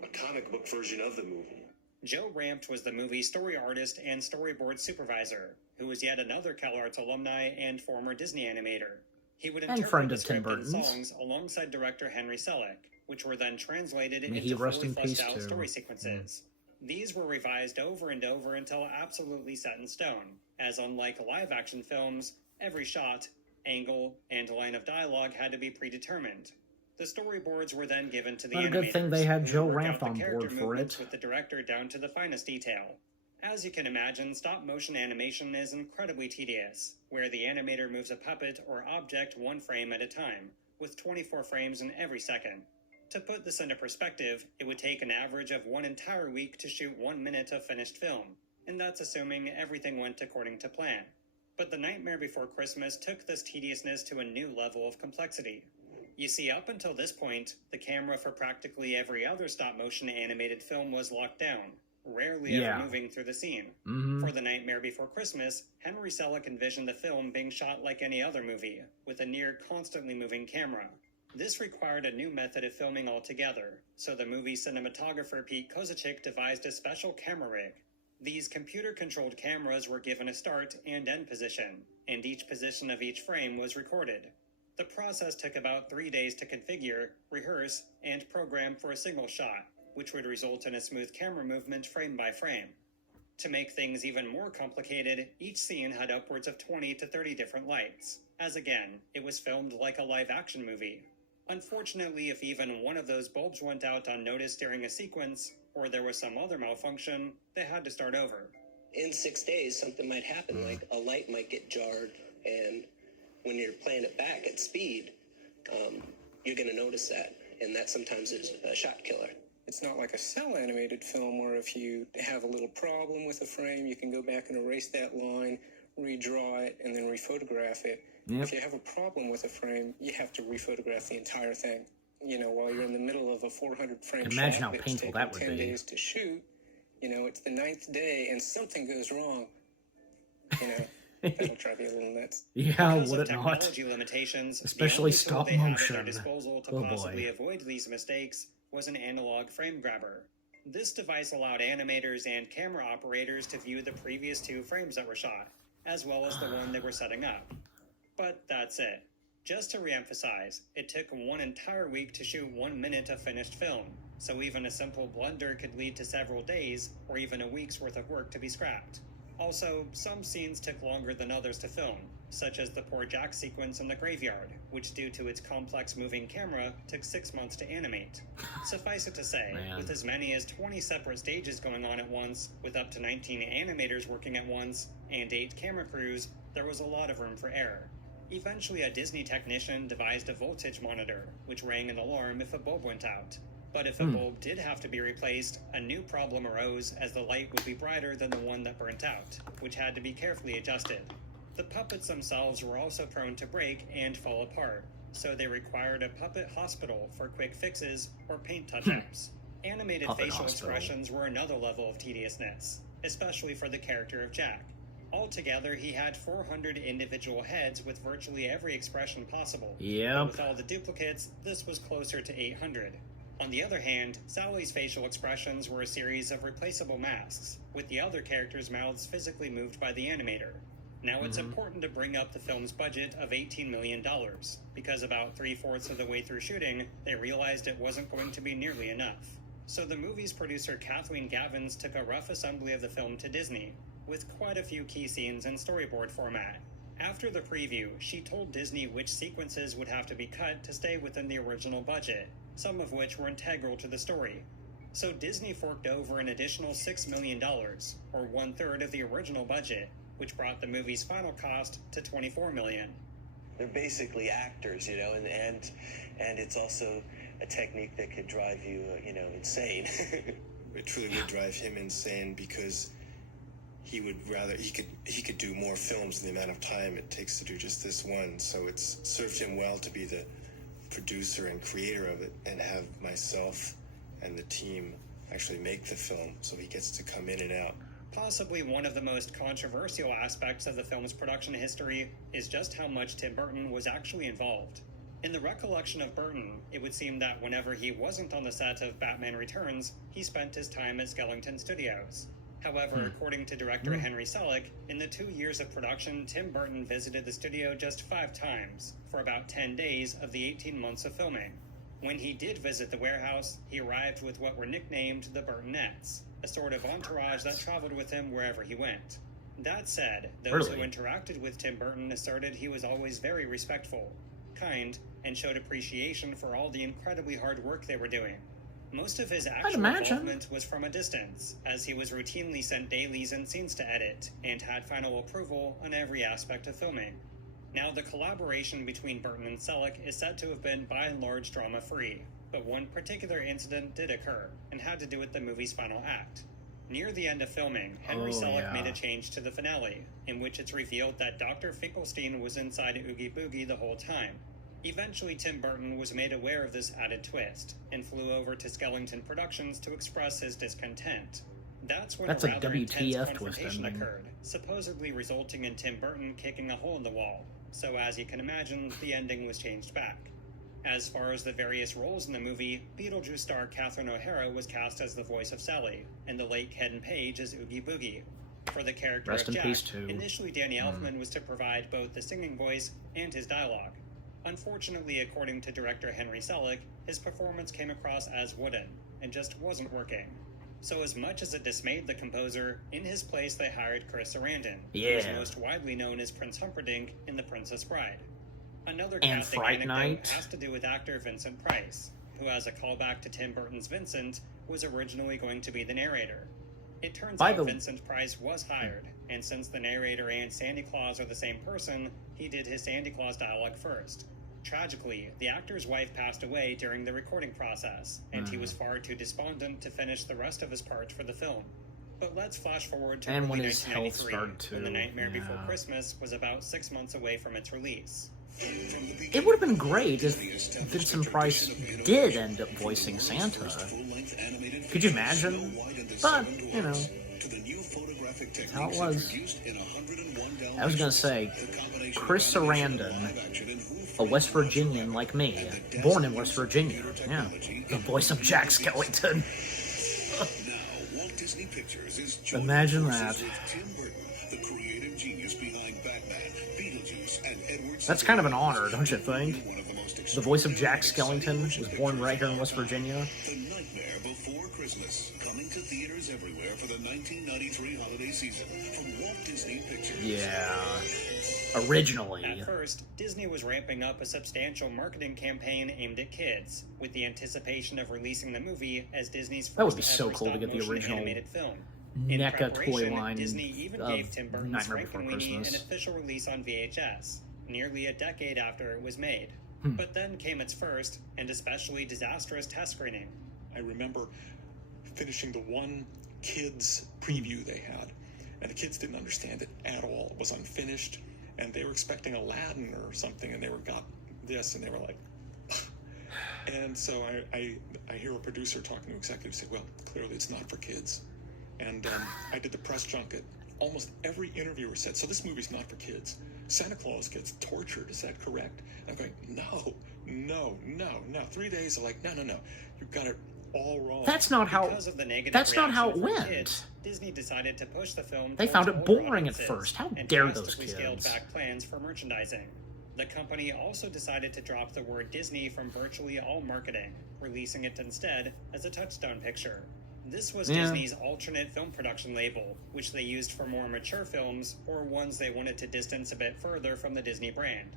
a comic book version of the movie. Joe Rampt was the movie's story artist and storyboard supervisor, who was yet another CalArts alumni and former Disney animator. He would interpret the script and songs alongside director Henry Selick, which were then translated into fully fleshed out story sequences. These were revised over and over until absolutely set in stone, as unlike live-action films, every shot, angle, and line of dialogue had to be predetermined. The storyboards were then given to the animators. But a good thing they had Joe Rampt on board for it. With the director down to the finest detail. As you can imagine, stop-motion animation is incredibly tedious, where the animator moves a puppet or object one frame at a time, with 24 frames in every second. To put this into perspective, it would take an average of 1 entire week to shoot 1 minute of finished film, and that's assuming everything went according to plan. But The Nightmare Before Christmas took this tediousness to a new level of complexity. You see, up until this point, the camera for practically every other stop-motion animated film was locked down, rarely Yeah. ever moving through the scene. Mhm. For The Nightmare Before Christmas, Henry Selick envisioned the film being shot like any other movie, with a near constantly moving camera. This required a new method of filming altogether, so the movie's cinematographer Pete Kozaczek devised a special camera rig. These computer-controlled cameras were given a start and end position, and each position of each frame was recorded. The process took about 3 days to configure, rehearse, and program for a single shot, which would result in a smooth camera movement frame by frame. To make things even more complicated, each scene had upwards of 20 to 30 different lights, as again, it was filmed like a live-action movie. Unfortunately, if even one of those bulbs went out unnoticed during a sequence, or there was some other malfunction, they had to start over. In 6 days, something might happen, like a light might get jarred, and when you're playing it back at speed, you're going to notice that, and that sometimes is a shot killer. It's not like a cell animated film where if you have a little problem with a frame, you can go back and erase that line, redraw it, and then rephotograph it. Yep. If you have a problem with a frame, you have to rephotograph the entire thing. You know, while you're in the middle of a 400 frame Imagine shot how that's painful taken that would 10 be. days to shoot, you know, it's the 9th day and something goes wrong. You know, that'll drive you a little nuts. Yeah, Because would of it not? technology limitations, Especially the only tool stop they had at motion. their disposal to Oh, boy. possibly avoid these mistakes was an analog frame grabber. This device allowed animators and camera operators to view the previous 2 frames that were shot, as well as the one they were setting up. But that's it. Just to reemphasize, it took 1 entire week to shoot 1 minute of finished film, so even a simple blunder could lead to several days or even a week's worth of work to be scrapped. Also, some scenes took longer than others to film, such as the poor Jack sequence in the graveyard, which due to its complex moving camera took 6 months to animate. Suffice it to say, Man. with as many as 20 separate stages going on at once, with up to 19 animators working at once, and 8 camera crews, there was a lot of room for error. Eventually, a Disney technician devised a voltage monitor, which rang an alarm if a bulb went out. But if a bulb did have to be replaced, a new problem arose as the light would be brighter than the one that burnt out, which had to be carefully adjusted. The puppets themselves were also prone to break and fall apart, so they required a puppet hospital for quick fixes or paint touch-ups. Animated Puppet facial hospital. expressions were another level of tediousness, especially for the character of Jack. Altogether, he had 400 individual heads with virtually every expression possible. Yep. With all the duplicates, this was closer to 800. On the other hand, Sally's facial expressions were a series of replaceable masks, with the other characters' mouths physically moved by the animator. Now it's important to bring up the film's budget of $18 million, because about 3/4 of the way through shooting, they realized it wasn't going to be nearly enough. So the movie's producer Kathleen Gavins took a rough assembly of the film to Disney, with quite a few key scenes in storyboard format. After the preview, she told Disney which sequences would have to be cut to stay within the original budget, some of which were integral to the story. So Disney forked over an additional $6 million, or 1/3 of the original budget, which brought the movie's final cost to $24 million. They're basically actors, you know, and it's also a technique that could drive you, insane. It truly would drive him insane because he could do more films in the amount of time it takes to do just this one. So it's served him well to be the producer and creator of it and have myself and the team actually make the film, so he gets to come in and out. Possibly one of the most controversial aspects of the film's production history is just how much Tim Burton was actually involved. In the recollection of Burton, it would seem that whenever he wasn't on the set of Batman Returns, he spent his time at Skellington Studios. However, according to director Henry Selick, in the 2 years of production, Tim Burton visited the studio just 5 times, for about 10 days of the 18 months of filming. When he did visit the warehouse, he arrived with what were nicknamed the Burtonettes, a sort of entourage that traveled with him wherever he went. That said, those who interacted with Tim Burton asserted he was always very respectful, kind, and showed appreciation for all the incredibly hard work they were doing. Most of his actual involvement was from a distance, as he was routinely sent dailies and scenes to edit, and had final approval on every aspect of filming. Now, the collaboration between Burton and Selick is said to have been by and large drama-free, but one particular incident did occur, and had to do with the movie's final act. Near the end of filming, Henry Selick made a change to the finale, in which it's revealed that Dr. Finkelstein was inside Oogie Boogie the whole time. Eventually, Tim Burton was made aware of this added twist, and flew over to Skellington Productions to express his discontent. That's when That's a a rather intense WTF twist confrontation ending. occurred, supposedly resulting in Tim Burton kicking a hole in the wall. So as you can imagine, the ending was changed back. As far as the various roles in the movie, Beetlejuice star Catherine O'Hara was cast as the voice of Sally, and the late Ken Page as Oogie Boogie. For the character Rest of in Jack, peace, too. initially Danny Elfman was to provide both the singing voice and his dialogue. Unfortunately, according to director Henry Selick, his performance came across as wooden, and just wasn't working. So as much as it dismayed the composer, in his place they hired Chris Sarandon, who is Yeah. most widely known as Prince Humperdinck in The Princess Bride. Another And casting Fright anecdote Night. has to do with actor Vincent Price, who, as a callback to Tim Burton's Vincent, was originally going to be the narrator. It turns By out the- Vincent Price was hired, and since the narrator and Santa Claus are the same person, he did his Santa Claus dialogue first. Tragically, the actor's wife passed away during the recording process, and he was far too despondent to finish the rest of his part for the film. But let's flash forward to And early when his health 1993, started when The to- Nightmare Before yeah. Christmas was about 6 months away from its release. It would have been great if Vincent Price did end up voicing Santa. Could you imagine? But, you know, that's how it was. I was gonna say, Chris Sarandon, a West Virginian like me, born in West Virginia, yeah, the voice of Jack Skellington. Imagine that. That's kind of an honor, don't you think? The voice of Jack Skellington was born right here in West Virginia. The Nightmare Before Christmas, coming to theaters everywhere for the 1993 holiday season from Walt Disney Pictures. Yeah. Originally. At first, Disney was ramping up a substantial marketing campaign aimed at kids, with the anticipation of releasing the movie as Disney's That would be first so ever cool to get the stop-motion original animated film. In NECA toy preparation, line Disney even of gave Tim Burton's Nightmare Before Frankenweenie an Christmas. official release on VHS, nearly a decade after it was made. Hmm. But then came its first, and especially disastrous test screening. I remember finishing the one kids preview they had, and the kids didn't understand it at all. It was unfinished, and they were expecting Aladdin or something, and they got this, and they were like, and so I hear a producer talking to executives say, well, clearly it's not for kids. And I did the press junket. Almost every interviewer said, so this movie's not for kids. Santa Claus gets tortured, is that correct? I'm going, no. 3 days, they're like, no, you've got it all wrong. That's not how. Because of the negative That's not how it reaction from went. kids, Disney decided to push the film. They towards found it older boring at audiences first. How and dare those drastically scaled kids? back plans for merchandising. The company also decided to drop the word Disney from virtually all marketing, releasing it instead as a Touchstone picture. This was Yeah. Disney's alternate film production label, which they used for more mature films or ones they wanted to distance a bit further from the Disney brand.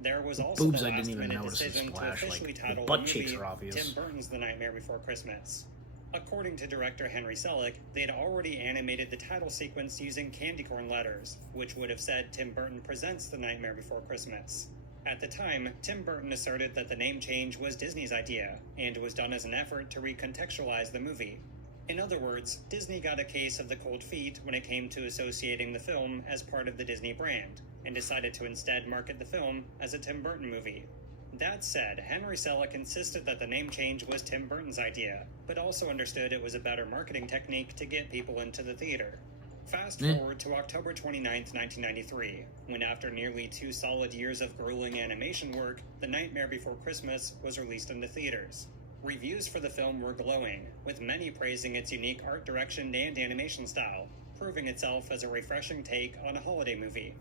There was also Boobs the I didn't even last-minute notice in decision to Splash, officially like, the title butt the cheeks movie are obvious. Tim Burton's The Nightmare Before Christmas. According to director Henry Selick, they had already animated the title sequence using candy corn letters, which would have said Tim Burton Presents The Nightmare Before Christmas. At the time, Tim Burton asserted that the name change was Disney's idea, and was done as an effort to recontextualize the movie. In other words, Disney got a case of the cold feet when it came to associating the film as part of the Disney brand, and decided to instead market the film as a Tim Burton movie. That said, Henry Selick insisted that the name change was Tim Burton's idea, but also understood it was a better marketing technique to get people into the theater. Fast forward to October 29th, 1993, when after nearly 2 solid years of grueling animation work, The Nightmare Before Christmas was released into theaters. Reviews for the film were glowing, with many praising its unique art direction and animation style, proving itself as a refreshing take on a holiday movie.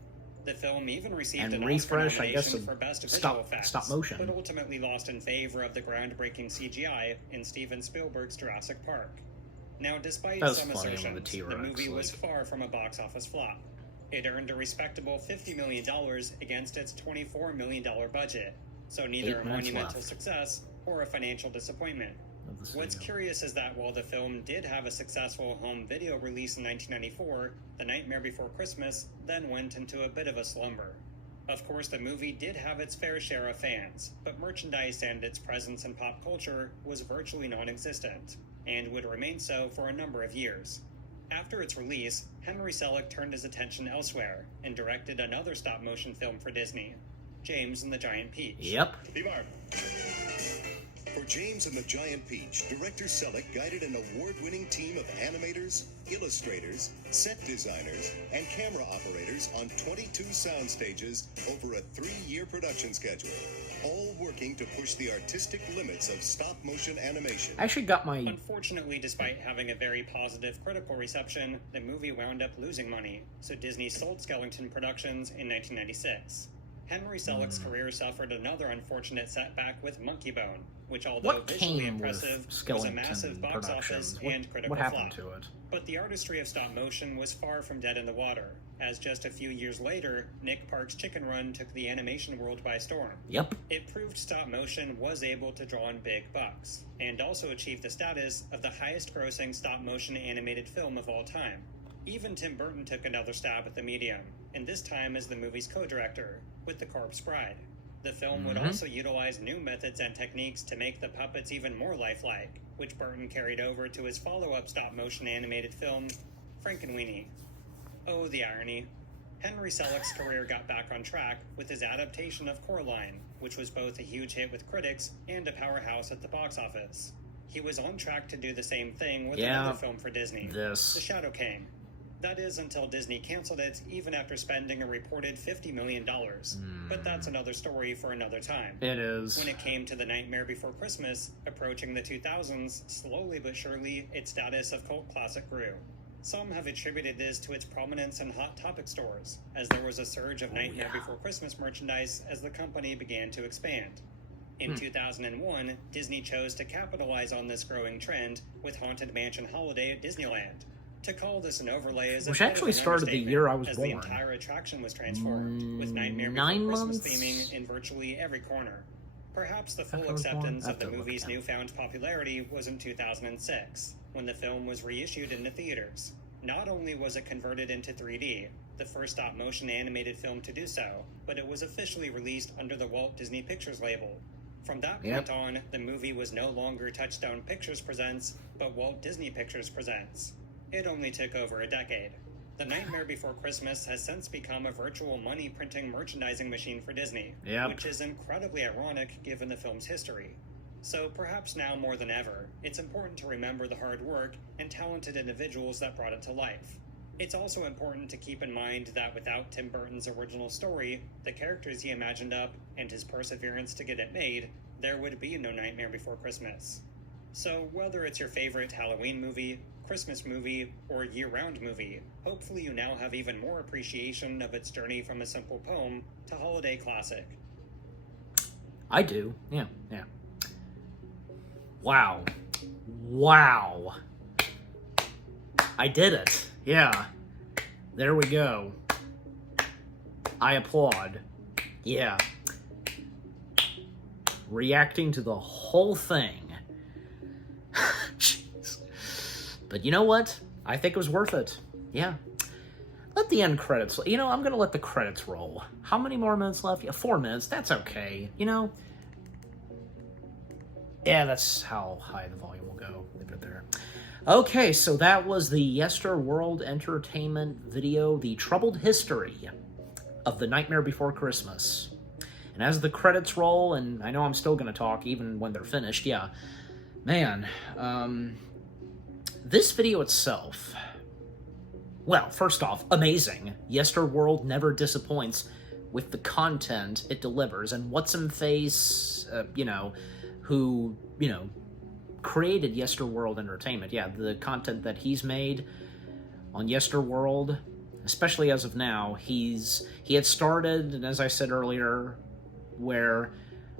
The film even received And an refresh, Oscar I guess, nomination of for Best Visual stop Effects, motion. but ultimately lost in favor of the groundbreaking CGI in Steven Spielberg's Jurassic Park. Now, despite That was some funny assertions, on the T-Rex, movie was like- far from a box office flop. It earned a respectable $50 million against its $24 million budget, so neither 8 a minutes monumental left. success or a financial disappointment. What's curious is that while the film did have a successful home video release in 1994, The Nightmare Before Christmas then went into a bit of a slumber. Of course, the movie did have its fair share of fans, but merchandise and its presence in pop culture was virtually non-existent, and would remain so for a number of years. After its release, Henry Selick turned his attention elsewhere and directed another stop-motion film for Disney, James and the Giant Peach. Yep. Be Mark. For James and the Giant Peach, director Selleck guided an award-winning team of animators, illustrators, set designers, and camera operators on 22 sound stages over a 3-year production schedule, all working to push the artistic limits of stop-motion animation. I actually got my... Unfortunately, despite having a very positive critical reception, the movie wound up losing money, so Disney sold Skellington Productions in 1996. Henry Selick's career suffered another unfortunate setback with Monkey Bone, which, although visually impressive, was a massive box office and critical flop. To it? But the artistry of stop motion was far from dead in the water, as just a few years later, Nick Park's Chicken Run took the animation world by storm. Yep. It proved stop motion was able to draw in big bucks, and also achieved the status of the highest-grossing stop motion animated film of all time. Even Tim Burton took another stab at the medium, and this time as the movie's co-director, with The Corpse Bride. The film would also utilize new methods and techniques to make the puppets even more lifelike, which Burton carried over to his follow-up stop-motion animated film, Frankenweenie. Oh, the irony. Henry Selick's career got back on track with his adaptation of Coraline, which was both a huge hit with critics and a powerhouse at the box office. He was on track to do the same thing with another film for Disney, The Shadow King. That is until Disney canceled it, even after spending a reported $50 million. But that's another story for another time. It is. When it came to The Nightmare Before Christmas, approaching the 2000s, slowly but surely, its status of cult classic grew. Some have attributed this to its prominence in Hot Topic stores, as there was a surge of Nightmare Before Christmas merchandise as the company began to expand. In 2001, Disney chose to capitalize on this growing trend with Haunted Mansion Holiday at Disneyland. To call this an overlay is which actually started the year I was born. The entire attraction was transformed, with Nightmare Before Christmas theming in virtually every corner. Perhaps the full acceptance of the movie's newfound popularity was in 2006, when the film was reissued into theaters. Not only was it converted into 3D, the first stop-motion animated film to do so, but it was officially released under the Walt Disney Pictures label. From that point on, the movie was no longer Touchstone Pictures Presents, but Walt Disney Pictures Presents. It only took over a decade. The Nightmare Before Christmas has since become a virtual money-printing merchandising machine for Disney, which is incredibly ironic given the film's history. So perhaps now more than ever, it's important to remember the hard work and talented individuals that brought it to life. It's also important to keep in mind that without Tim Burton's original story, the characters he imagined up, and his perseverance to get it made, there would be no Nightmare Before Christmas. So whether it's your favorite Halloween movie, Christmas movie, or year-round movie, hopefully you now have even more appreciation of its journey from a simple poem to holiday classic. I do, yeah. Wow. I did it, yeah. There we go. I applaud. Yeah. Reacting to the whole thing. Jeez. But you know what? I think it was worth it. Yeah. Let the end credits... I'm going to let the credits roll. How many more minutes left? Yeah, 4 minutes. That's okay. Yeah, that's how high the volume will go. Leave it there. Okay, so that was the Yesterworld Entertainment video, The Troubled History of The Nightmare Before Christmas. And as the credits roll, and I know I'm still going to talk even when they're finished, yeah. Man, this video itself, well, first off, amazing. Yesterworld never disappoints with the content it delivers, and What's-Him-Face, who, created Yesterworld Entertainment. Yeah, the content that he's made on Yesterworld, especially as of now, he had started, and as I said earlier, where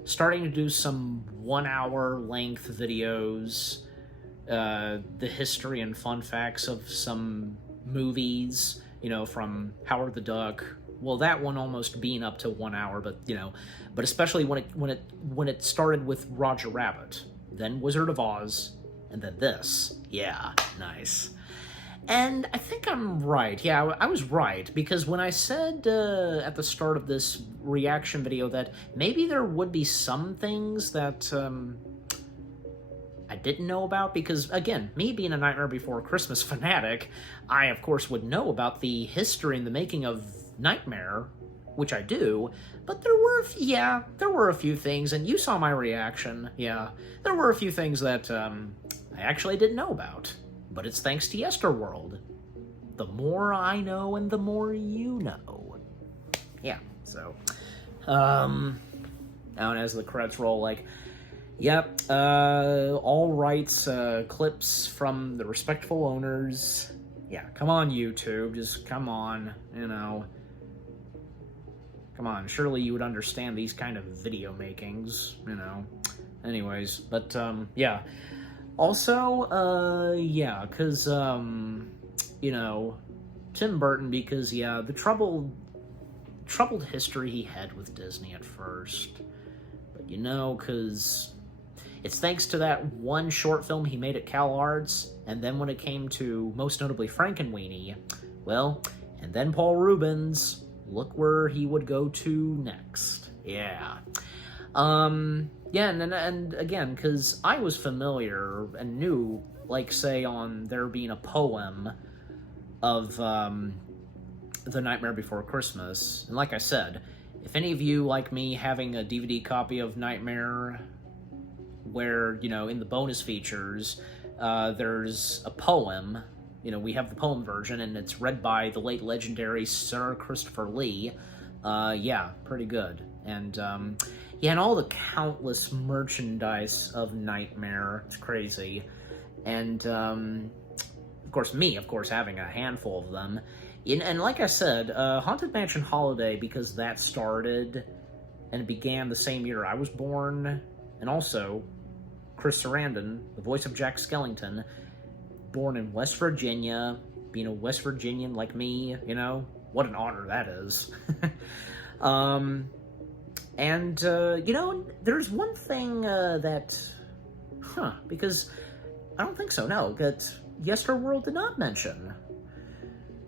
starting to do some 1-hour length videos, the history and fun facts of some movies, from Howard the Duck. Well, that one almost being up to 1 hour, but especially when it started with Roger Rabbit, then Wizard of Oz, and then this. Yeah, nice. And I think I'm right. Yeah, I was right, because when I said at the start of this reaction video that maybe there would be some things that I didn't know about, because, again, me being a Nightmare Before Christmas fanatic, I, of course, would know about the history and the making of Nightmare which I do, but there were a few things, and you saw my reaction, there were a few things that I actually didn't know about, but it's thanks to Yesterworld. The more I know and the more you know. Yeah, so, and as the credits roll, like, yep, all rights, clips from the respectful owners. Yeah, come on, YouTube, just come on, you know. Come on, surely you would understand these kind of video makings, you know. Anyways, but, yeah. Also, yeah, because, you know, Tim Burton, because, yeah, the troubled history he had with Disney at first. But, you know, because it's thanks to that one short film he made at Cal Arts, and then when it came to, most notably, Frankenweenie, well, and then Paul Rubens, look where he would go to next. Yeah. Yeah, and again, because I was familiar and knew, like, say, on there being a poem of The Nightmare Before Christmas, and like I said, if any of you, like me, having a DVD copy of Nightmare, where, you know, in the bonus features, there's a poem, you know, we have the poem version, and it's read by the late legendary Sir Christopher Lee. Yeah, pretty good. And, yeah, and all the countless merchandise of Nightmare. It's crazy. And, of course, having a handful of them. And like I said, Haunted Mansion Holiday, because that started, and it began the same year I was born, and also, Chris Sarandon, the voice of Jack Skellington, born in West Virginia, being a West Virginian like me, you know, what an honor that is. And, you know, there's one thing that, because I don't think so, no, that Yesterworld did not mention.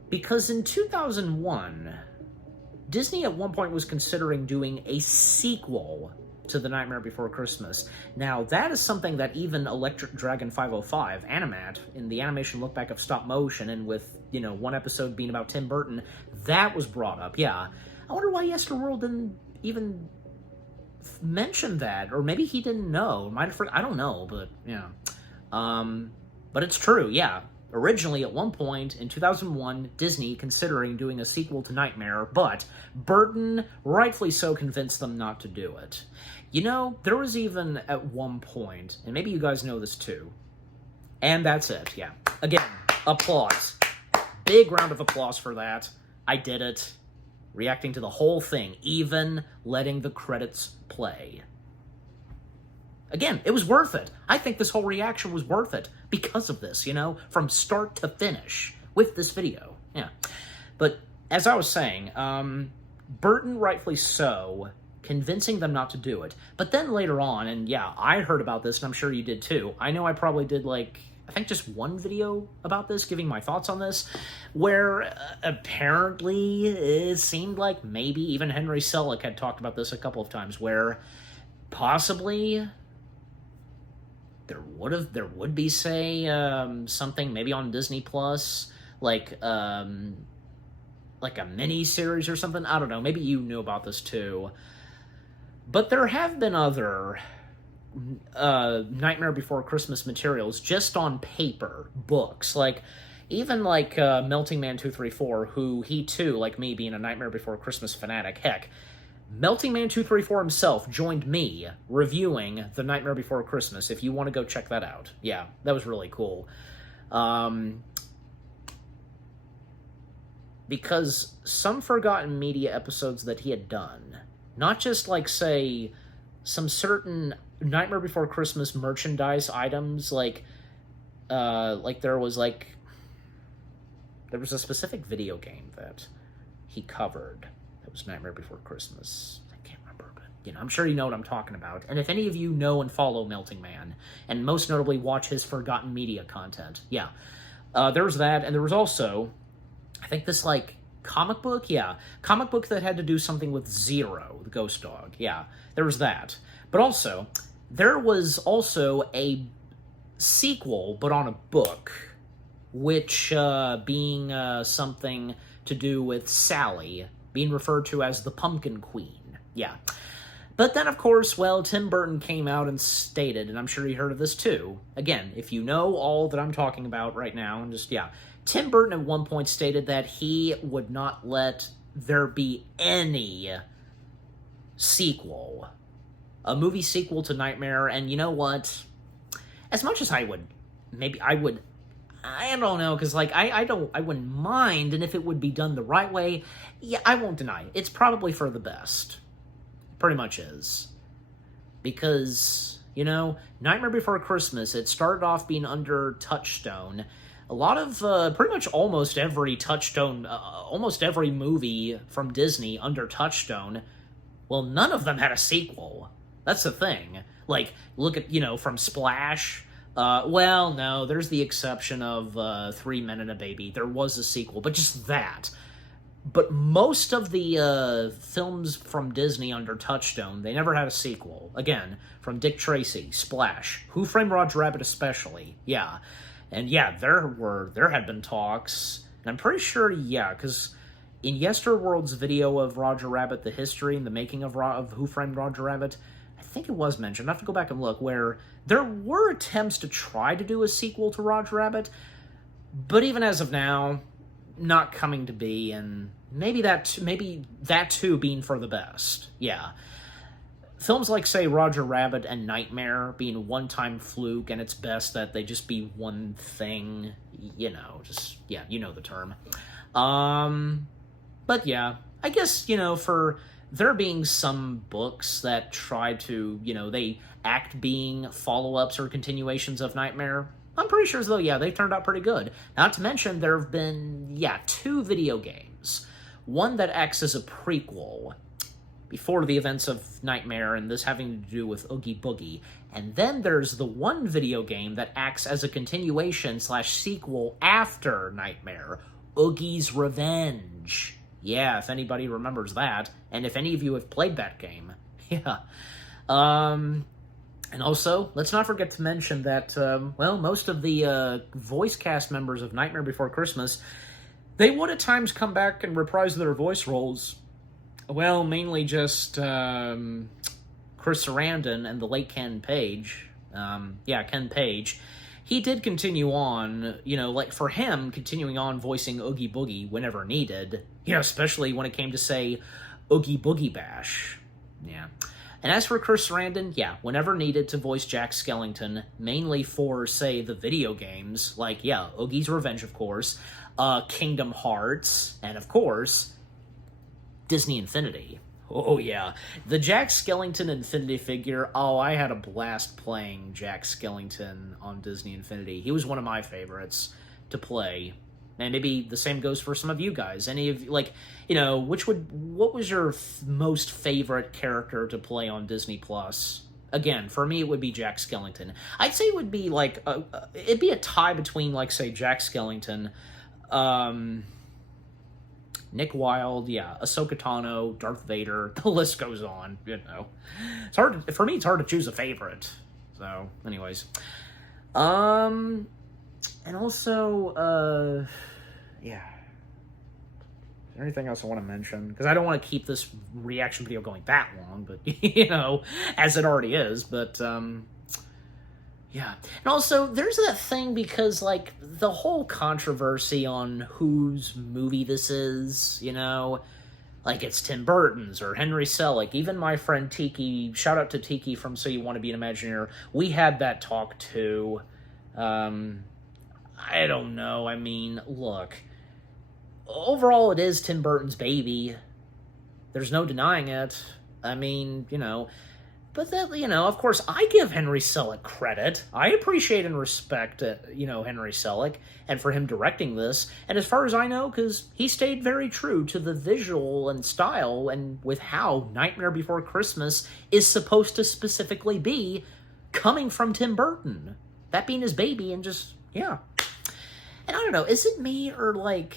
Because in 2001, Disney at one point was considering doing a sequel to The Nightmare Before Christmas. Now, that is something that even Electric Dragon 505, Animat, in the animation look back of stop motion, and with, you know, one episode being about Tim Burton, that was brought up, yeah. I wonder why Yesterworld didn't even mention that, or maybe he didn't know. Might have, I don't know, but, yeah. But it's true, yeah. Originally, at one point, in 2001, Disney considering doing a sequel to Nightmare, but Burton, rightfully so, convinced them not to do it. You know, there was even at one point, and maybe you guys know this too, and that's it, yeah. Again, applause. Big round of applause for that. I did it. Reacting to the whole thing, even letting the credits play. Again, it was worth it. I think this whole reaction was worth it because of this, you know, from start to finish with this video. Yeah. But as I was saying, Burton, rightfully so, convincing them not to do it. But then later on, and yeah, I heard about this, and I'm sure you did too. I know I probably did, like, I think just one video about this, giving my thoughts on this, where apparently it seemed like maybe even Henry Selick had talked about this a couple of times, where possibly there would be, say, something maybe on Disney Plus, like a mini series or something. I don't know. Maybe you knew about this too. But there have been other Nightmare Before Christmas materials just on paper, books, like even like Melting Man 234, who he too, like me, being a Nightmare Before Christmas fanatic, heck, Melting Man 234 himself joined me reviewing The Nightmare Before Christmas, if you want to go check that out. Yeah, that was really cool. Because some forgotten media episodes that he had done, not just like, say, some certain Nightmare Before Christmas merchandise items, like there was a specific video game that he covered. It was Nightmare Before Christmas. I can't remember, but, you know, I'm sure you know what I'm talking about. And if any of you know and follow Melting Man, and most notably watch his forgotten media content, yeah, there was that, and there was also, I think this, like, comic book? Yeah, comic book that had to do something with Zero, the ghost dog. Yeah, there was that. But also, there was also a sequel, but on a book, which being something to do with Sally, being referred to as the Pumpkin Queen. Yeah. But then, of course, well, Tim Burton came out and stated, and I'm sure you heard of this too, again, if you know all that I'm talking about right now, and just, yeah, Tim Burton at one point stated that he would not let there be any sequel, a movie sequel to Nightmare, and you know what? As much as I don't know, because, like, I wouldn't mind, and if it would be done the right way, yeah, I won't deny it. It's probably for the best. Pretty much is. Because, you know, Nightmare Before Christmas, it started off being under Touchstone. A lot of, pretty much almost every Touchstone, almost every movie from Disney under Touchstone, well, none of them had a sequel. That's the thing. Like, look at, you know, from Splash. Well, no, there's the exception of 3 Men and a Baby. There was a sequel, but just that. But most of the films from Disney under Touchstone, they never had a sequel. Again, from Dick Tracy, Splash, Who Framed Roger Rabbit especially, yeah. And yeah, there had been talks, and I'm pretty sure, yeah, because in Yesterworld's video of Roger Rabbit, the history and the making of Who Framed Roger Rabbit, I think it was mentioned, I have to go back and look, where there were attempts to try to do a sequel to Roger Rabbit, but even as of now, not coming to be, and maybe that too being for the best. Yeah. Films like, say, Roger Rabbit and Nightmare being a one-time fluke, and it's best that they just be one thing, you know, just, yeah, you know the term. But yeah, I guess, you know, for there being some books that try to, you know, they act being follow-ups or continuations of Nightmare, I'm pretty sure as though, yeah, they turned out pretty good. Not to mention, there have been, yeah, 2 video games. One that acts as a prequel before the events of Nightmare, and this having to do with Oogie Boogie. And then there's the one video game that acts as a continuation/sequel after Nightmare, Oogie's Revenge. Yeah, if anybody remembers that, and if any of you have played that game. Yeah. And also, let's not forget to mention that, well, most of the voice cast members of Nightmare Before Christmas, they would at times come back and reprise their voice roles. Well, mainly just Chris Sarandon and the late Ken Page. Ken Page. He did continue on, you know, like, for him, continuing on voicing Oogie Boogie whenever needed. You know, especially when it came to, say, Oogie Boogie Bash. Yeah. And as for Chris Sarandon, yeah, whenever needed to voice Jack Skellington, mainly for, say, the video games, like, yeah, Oogie's Revenge, of course, Kingdom Hearts, and, of course, Disney Infinity. Oh, yeah. The Jack Skellington Infinity figure, oh, I had a blast playing Jack Skellington on Disney Infinity. He was one of my favorites to play. And maybe the same goes for some of you guys. Any of, like, you know, what was your most favorite character to play on Disney Plus? Again, for me, it would be Jack Skellington. I'd say it would be, like, it'd be a tie between, like, say, Jack Skellington, Nick Wilde, yeah, Ahsoka Tano, Darth Vader, the list goes on, you know. It's hard, for me, it's hard to choose a favorite. So, anyways. And also, yeah. Is there anything else I want to mention? Because I don't want to keep this reaction video going that long, but, you know, as it already is, but, yeah. And also, there's that thing because, like, the whole controversy on whose movie this is, you know, like, it's Tim Burton's or Henry Selick. Even my friend Tiki, shout out to Tiki from So You Want to Be an Imagineer, we had that talk too. I don't know, I mean, look, overall it is Tim Burton's baby. There's no denying it. I mean, you know, but that, you know, of course, I give Henry Selick credit. I appreciate and respect, you know, Henry Selick, and for him directing this. And as far as I know, because he stayed very true to the visual and style and with how Nightmare Before Christmas is supposed to specifically be coming from Tim Burton. That being his baby and just, yeah. And I don't know, is it me or, like,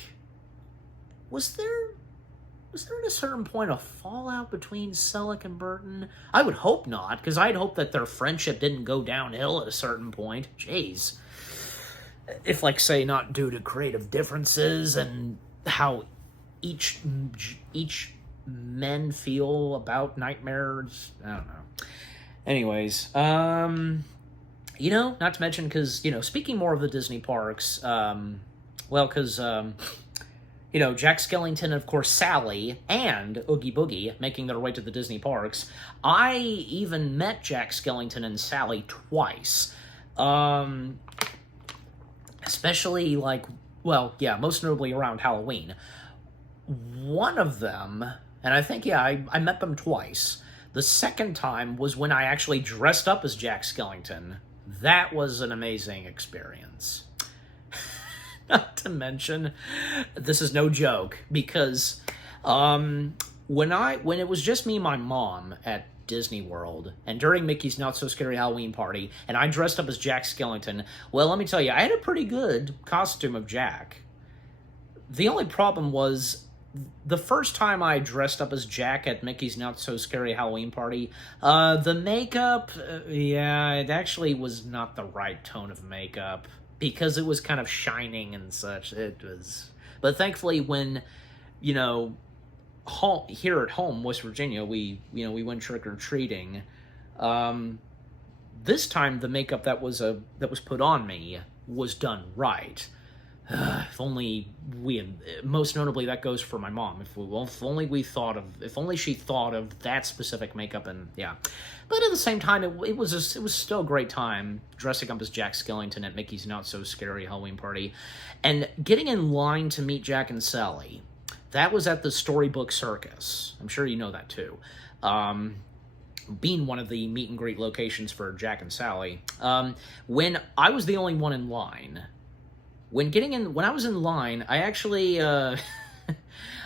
was there at a certain point a fallout between Selick and Burton? I would hope not, because I'd hope that their friendship didn't go downhill at a certain point. Jeez. If, like, say, not due to creative differences and how each men feel about nightmares. I don't know. Anyways, you know, not to mention, because, you know, speaking more of the Disney parks, because, you know, Jack Skellington and, of course, Sally and Oogie Boogie making their way to the Disney parks. I even met Jack Skellington and Sally twice. Especially, like, well, yeah, most notably around Halloween. One of them, and I think, yeah, I met them twice. The second time was when I actually dressed up as Jack Skellington. That was an amazing experience. Not to mention, this is no joke, because when it was just me and my mom at Disney World, and during Mickey's Not So Scary Halloween Party, and I dressed up as Jack Skellington, well, let me tell you, I had a pretty good costume of Jack. The only problem was, the first time I dressed up as Jack at Mickey's Not So Scary Halloween Party, the makeup, yeah, it actually was not the right tone of makeup, because it was kind of shining and such. It was, but thankfully, when, you know, here at home, West Virginia, we went trick-or-treating. This time, the makeup that was put on me was done right. If only most notably, that goes for my mom. If only she thought of that specific makeup, and yeah. But at the same time, it was still a great time dressing up as Jack Skellington at Mickey's Not So Scary Halloween Party, and getting in line to meet Jack and Sally. That was at the Storybook Circus. I'm sure you know that too. Being one of the meet and greet locations for Jack and Sally. When I was the only one in line. When I was in line, I actually,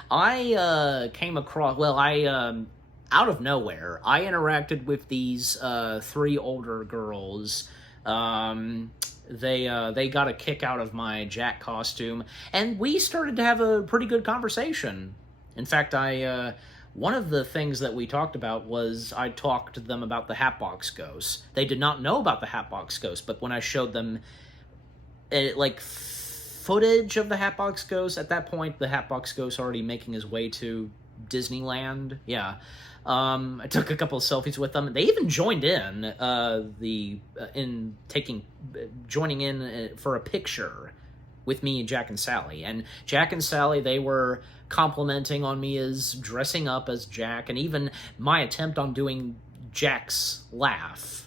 I came across, well, out of nowhere, I interacted with these 3 older girls. They got a kick out of my Jack costume, and we started to have a pretty good conversation. In fact, one of the things that we talked about was I talked to them about the Hatbox Ghost. They did not know about the Hatbox Ghost, but when I showed them, footage of the Hatbox Ghost, at that point, the Hatbox Ghost already making his way to Disneyland. Yeah. I took a couple of selfies with them. They even joined in, joining in for a picture with me and Jack and Sally. And Jack and Sally, they were complimenting on me as dressing up as Jack, and even my attempt on doing Jack's laugh.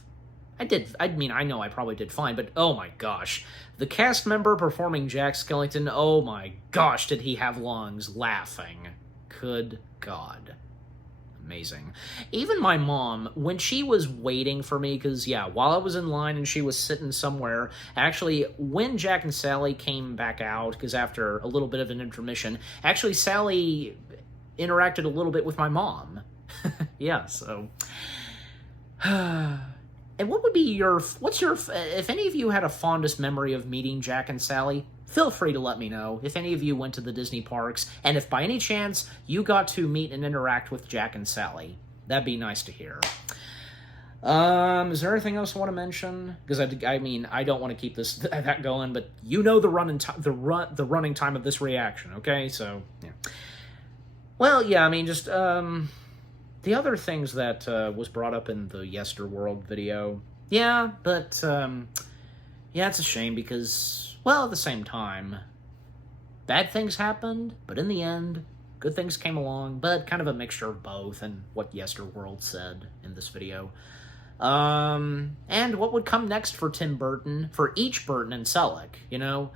I know I probably did fine, but oh my gosh. The cast member performing Jack Skellington, oh my gosh, did he have lungs laughing. Good God. Amazing. Even my mom, when she was waiting for me, because, yeah, while I was in line and she was sitting somewhere, actually, when Jack and Sally came back out, because after a little bit of an intermission, actually, Sally interacted a little bit with my mom. Yeah, so... And what would be if any of you had a fondest memory of meeting Jack and Sally, feel free to let me know. If any of you went to the Disney parks, and if by any chance you got to meet and interact with Jack and Sally, that'd be nice to hear. Is there anything else I want to mention? Because I don't want to keep that going, but you know the running time of this reaction, okay? So yeah. Well, yeah, just the other things that was brought up in the Yesterworld video, yeah, but yeah, it's a shame because, well, at the same time, bad things happened, but in the end, good things came along, but kind of a mixture of both, and what Yesterworld said in this video. And what would come next for Tim Burton, for each Burton and Selleck, you know?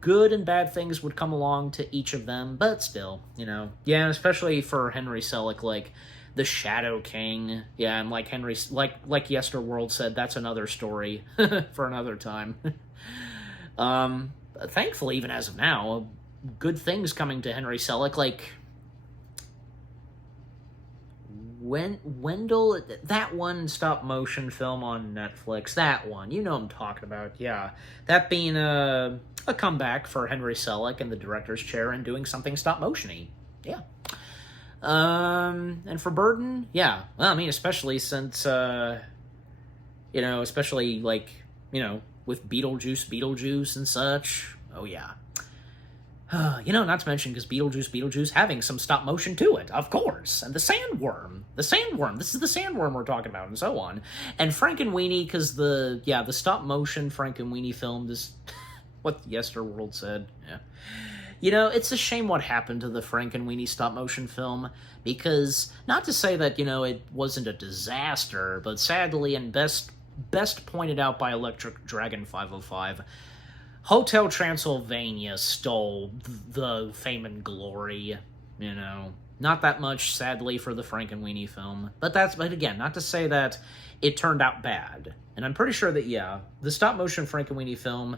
Good and bad things would come along to each of them, but still, you know. Yeah, especially for Henry Selick, like the Shadow King. Yeah, and like Yesterworld said, that's another story for another time. Thankfully, even as of now, good things coming to Henry Selick, like Wendell, that one stop-motion film on Netflix, that one, you know what I'm talking about, yeah. That being a comeback for Henry Selick in the director's chair and doing something stop-motion-y, yeah. And for Burton, yeah, well, especially since, especially, with Beetlejuice and such, oh yeah. Not to mention, because Beetlejuice having some stop motion to it, of course. And the sandworm, this is the sandworm we're talking about, and so on. And Frankenweenie, because the stop motion Frankenweenie film is what Yesterworld said, yeah. It's a shame what happened to the Frankenweenie stop motion film, because, not to say that, it wasn't a disaster, but sadly, and best pointed out by Electric Dragon 505, Hotel Transylvania stole the fame and glory, Not that much, sadly, for the Frankenweenie film. But again, not to say that it turned out bad. And I'm pretty sure that, the stop-motion Frankenweenie film,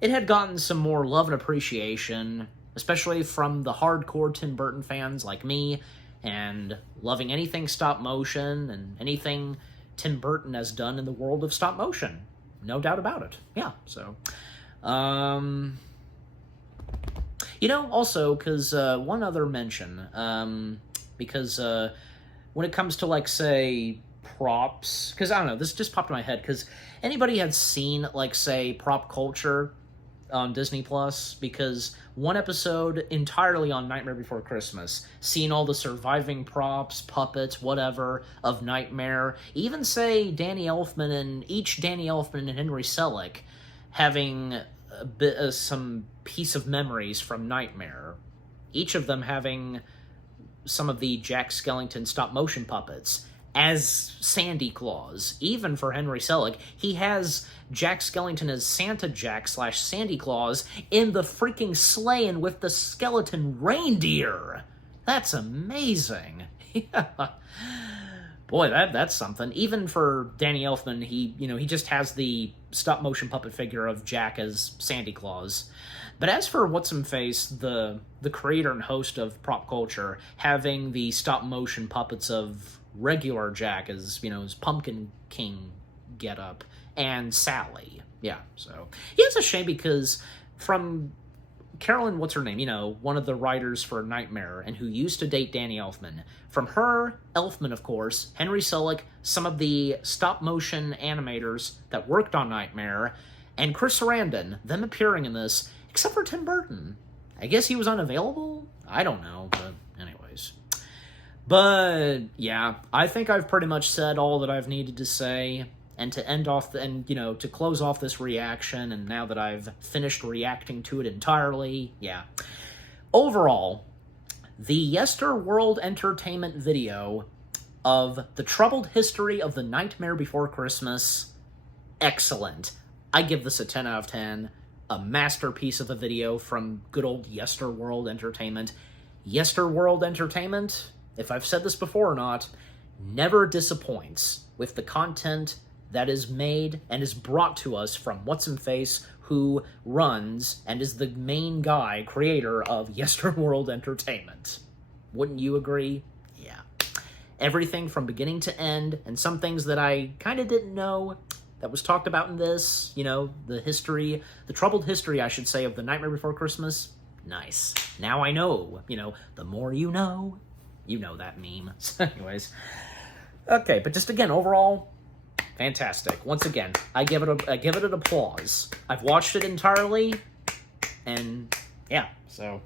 it had gotten some more love and appreciation, especially from the hardcore Tim Burton fans like me, and loving anything stop-motion and anything Tim Burton has done in the world of stop-motion. No doubt about it. Yeah, so... also, because, one other mention, because, when it comes to, say, props, because, I don't know, this just popped in my head, because anybody had seen, say, Prop Culture on Disney+, because one episode entirely on Nightmare Before Christmas, seeing all the surviving props, puppets, whatever, of Nightmare, even, say, Danny Elfman and Henry Selick having some piece of memories from Nightmare. Each of them having some of the Jack Skellington stop-motion puppets as Sandy Claus. Even for Henry Selick, he has Jack Skellington as Santa Jack / Sandy Claus in the freaking sleighing with the skeleton reindeer. That's amazing. Yeah. Boy, that's something. Even for Danny Elfman, he just has the stop-motion puppet figure of Jack as Sandy Claus. But as for What's-Him-Face, the creator and host of Prop Culture, having the stop-motion puppets of regular Jack as, his Pumpkin King getup, and Sally. Yeah, so... Yeah, it's a shame because from... Carolyn, what's her name? One of the writers for Nightmare, and who used to date Danny Elfman. From her, Elfman, of course, Henry Selick, some of the stop-motion animators that worked on Nightmare, and Chris Sarandon, them appearing in this, except for Tim Burton. I guess he was unavailable? I don't know, but anyways. But, yeah, I think I've pretty much said all that I've needed to say. And to end off, to close off this reaction, and now that I've finished reacting to it entirely, yeah. Overall, the Yesterworld Entertainment video of The Troubled History of the Nightmare Before Christmas, excellent. I give this a 10 out of 10. A masterpiece of a video from good old Yesterworld Entertainment. Yesterworld Entertainment, if I've said this before or not, never disappoints with the content that is made and is brought to us from What's-Him-Face, who runs and is the main guy, creator of Yesterworld Entertainment. Wouldn't you agree? Yeah. Everything from beginning to end, and some things that I kind of didn't know that was talked about in this, the history, the troubled history, I should say, of The Nightmare Before Christmas. Nice. Now I know, the more you know that meme. So anyways. Okay, but just again, overall, fantastic. Once again, I give it an applause. I've watched it entirely, and yeah, so...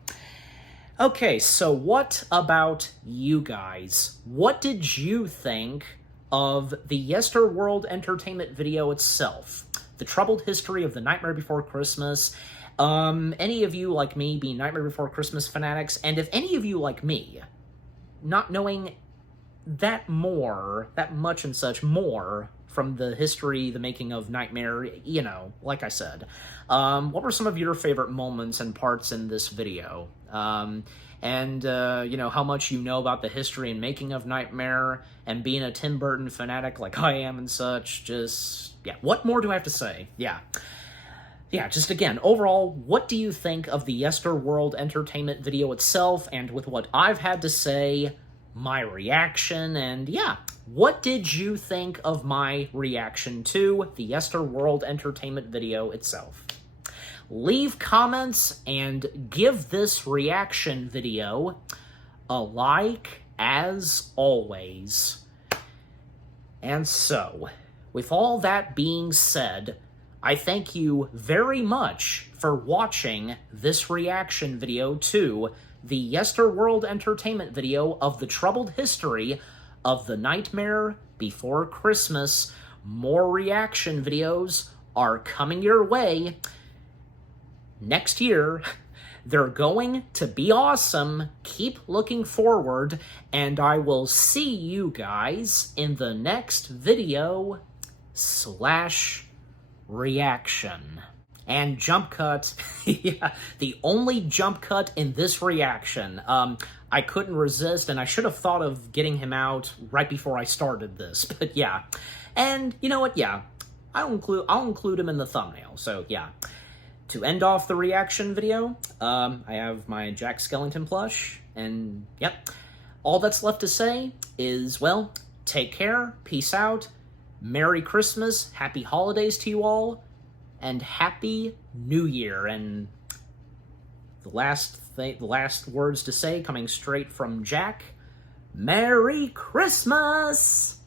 Okay, so what about you guys? What did you think of the Yesterworld Entertainment video itself? The Troubled History of the Nightmare Before Christmas. Any of you, like me, being Nightmare Before Christmas fanatics, and if any of you, like me, not knowing that much and such more from the history, the making of Nightmare, like I said. What were some of your favorite moments and parts in this video? And how much you know about the history and making of Nightmare, and being a Tim Burton fanatic like I am and such, just, yeah, what more do I have to say? Yeah, just again, overall, what do you think of the Yesterworld Entertainment video itself, and with what I've had to say, my reaction, and yeah, what did you think of my reaction to the Yesterworld Entertainment video itself? Leave comments and give this reaction video a like, as always. And so, with all that being said, I thank you very much for watching this reaction video to the Yesterworld Entertainment video of the troubled history of The Nightmare Before Christmas. More reaction videos are coming your way next year. They're going to be awesome. Keep looking forward, and I will see you guys in the next video / reaction. And jump cut. Yeah, the only jump cut in this reaction. I couldn't resist, and I should have thought of getting him out right before I started this, but yeah. And you know what? Yeah, I'll include him in the thumbnail, so yeah. To end off the reaction video, I have my Jack Skellington plush, and yep. All that's left to say is, well, take care, peace out, Merry Christmas, Happy Holidays to you all, and Happy New Year. And the last words to say, coming straight from Jack, Merry Christmas!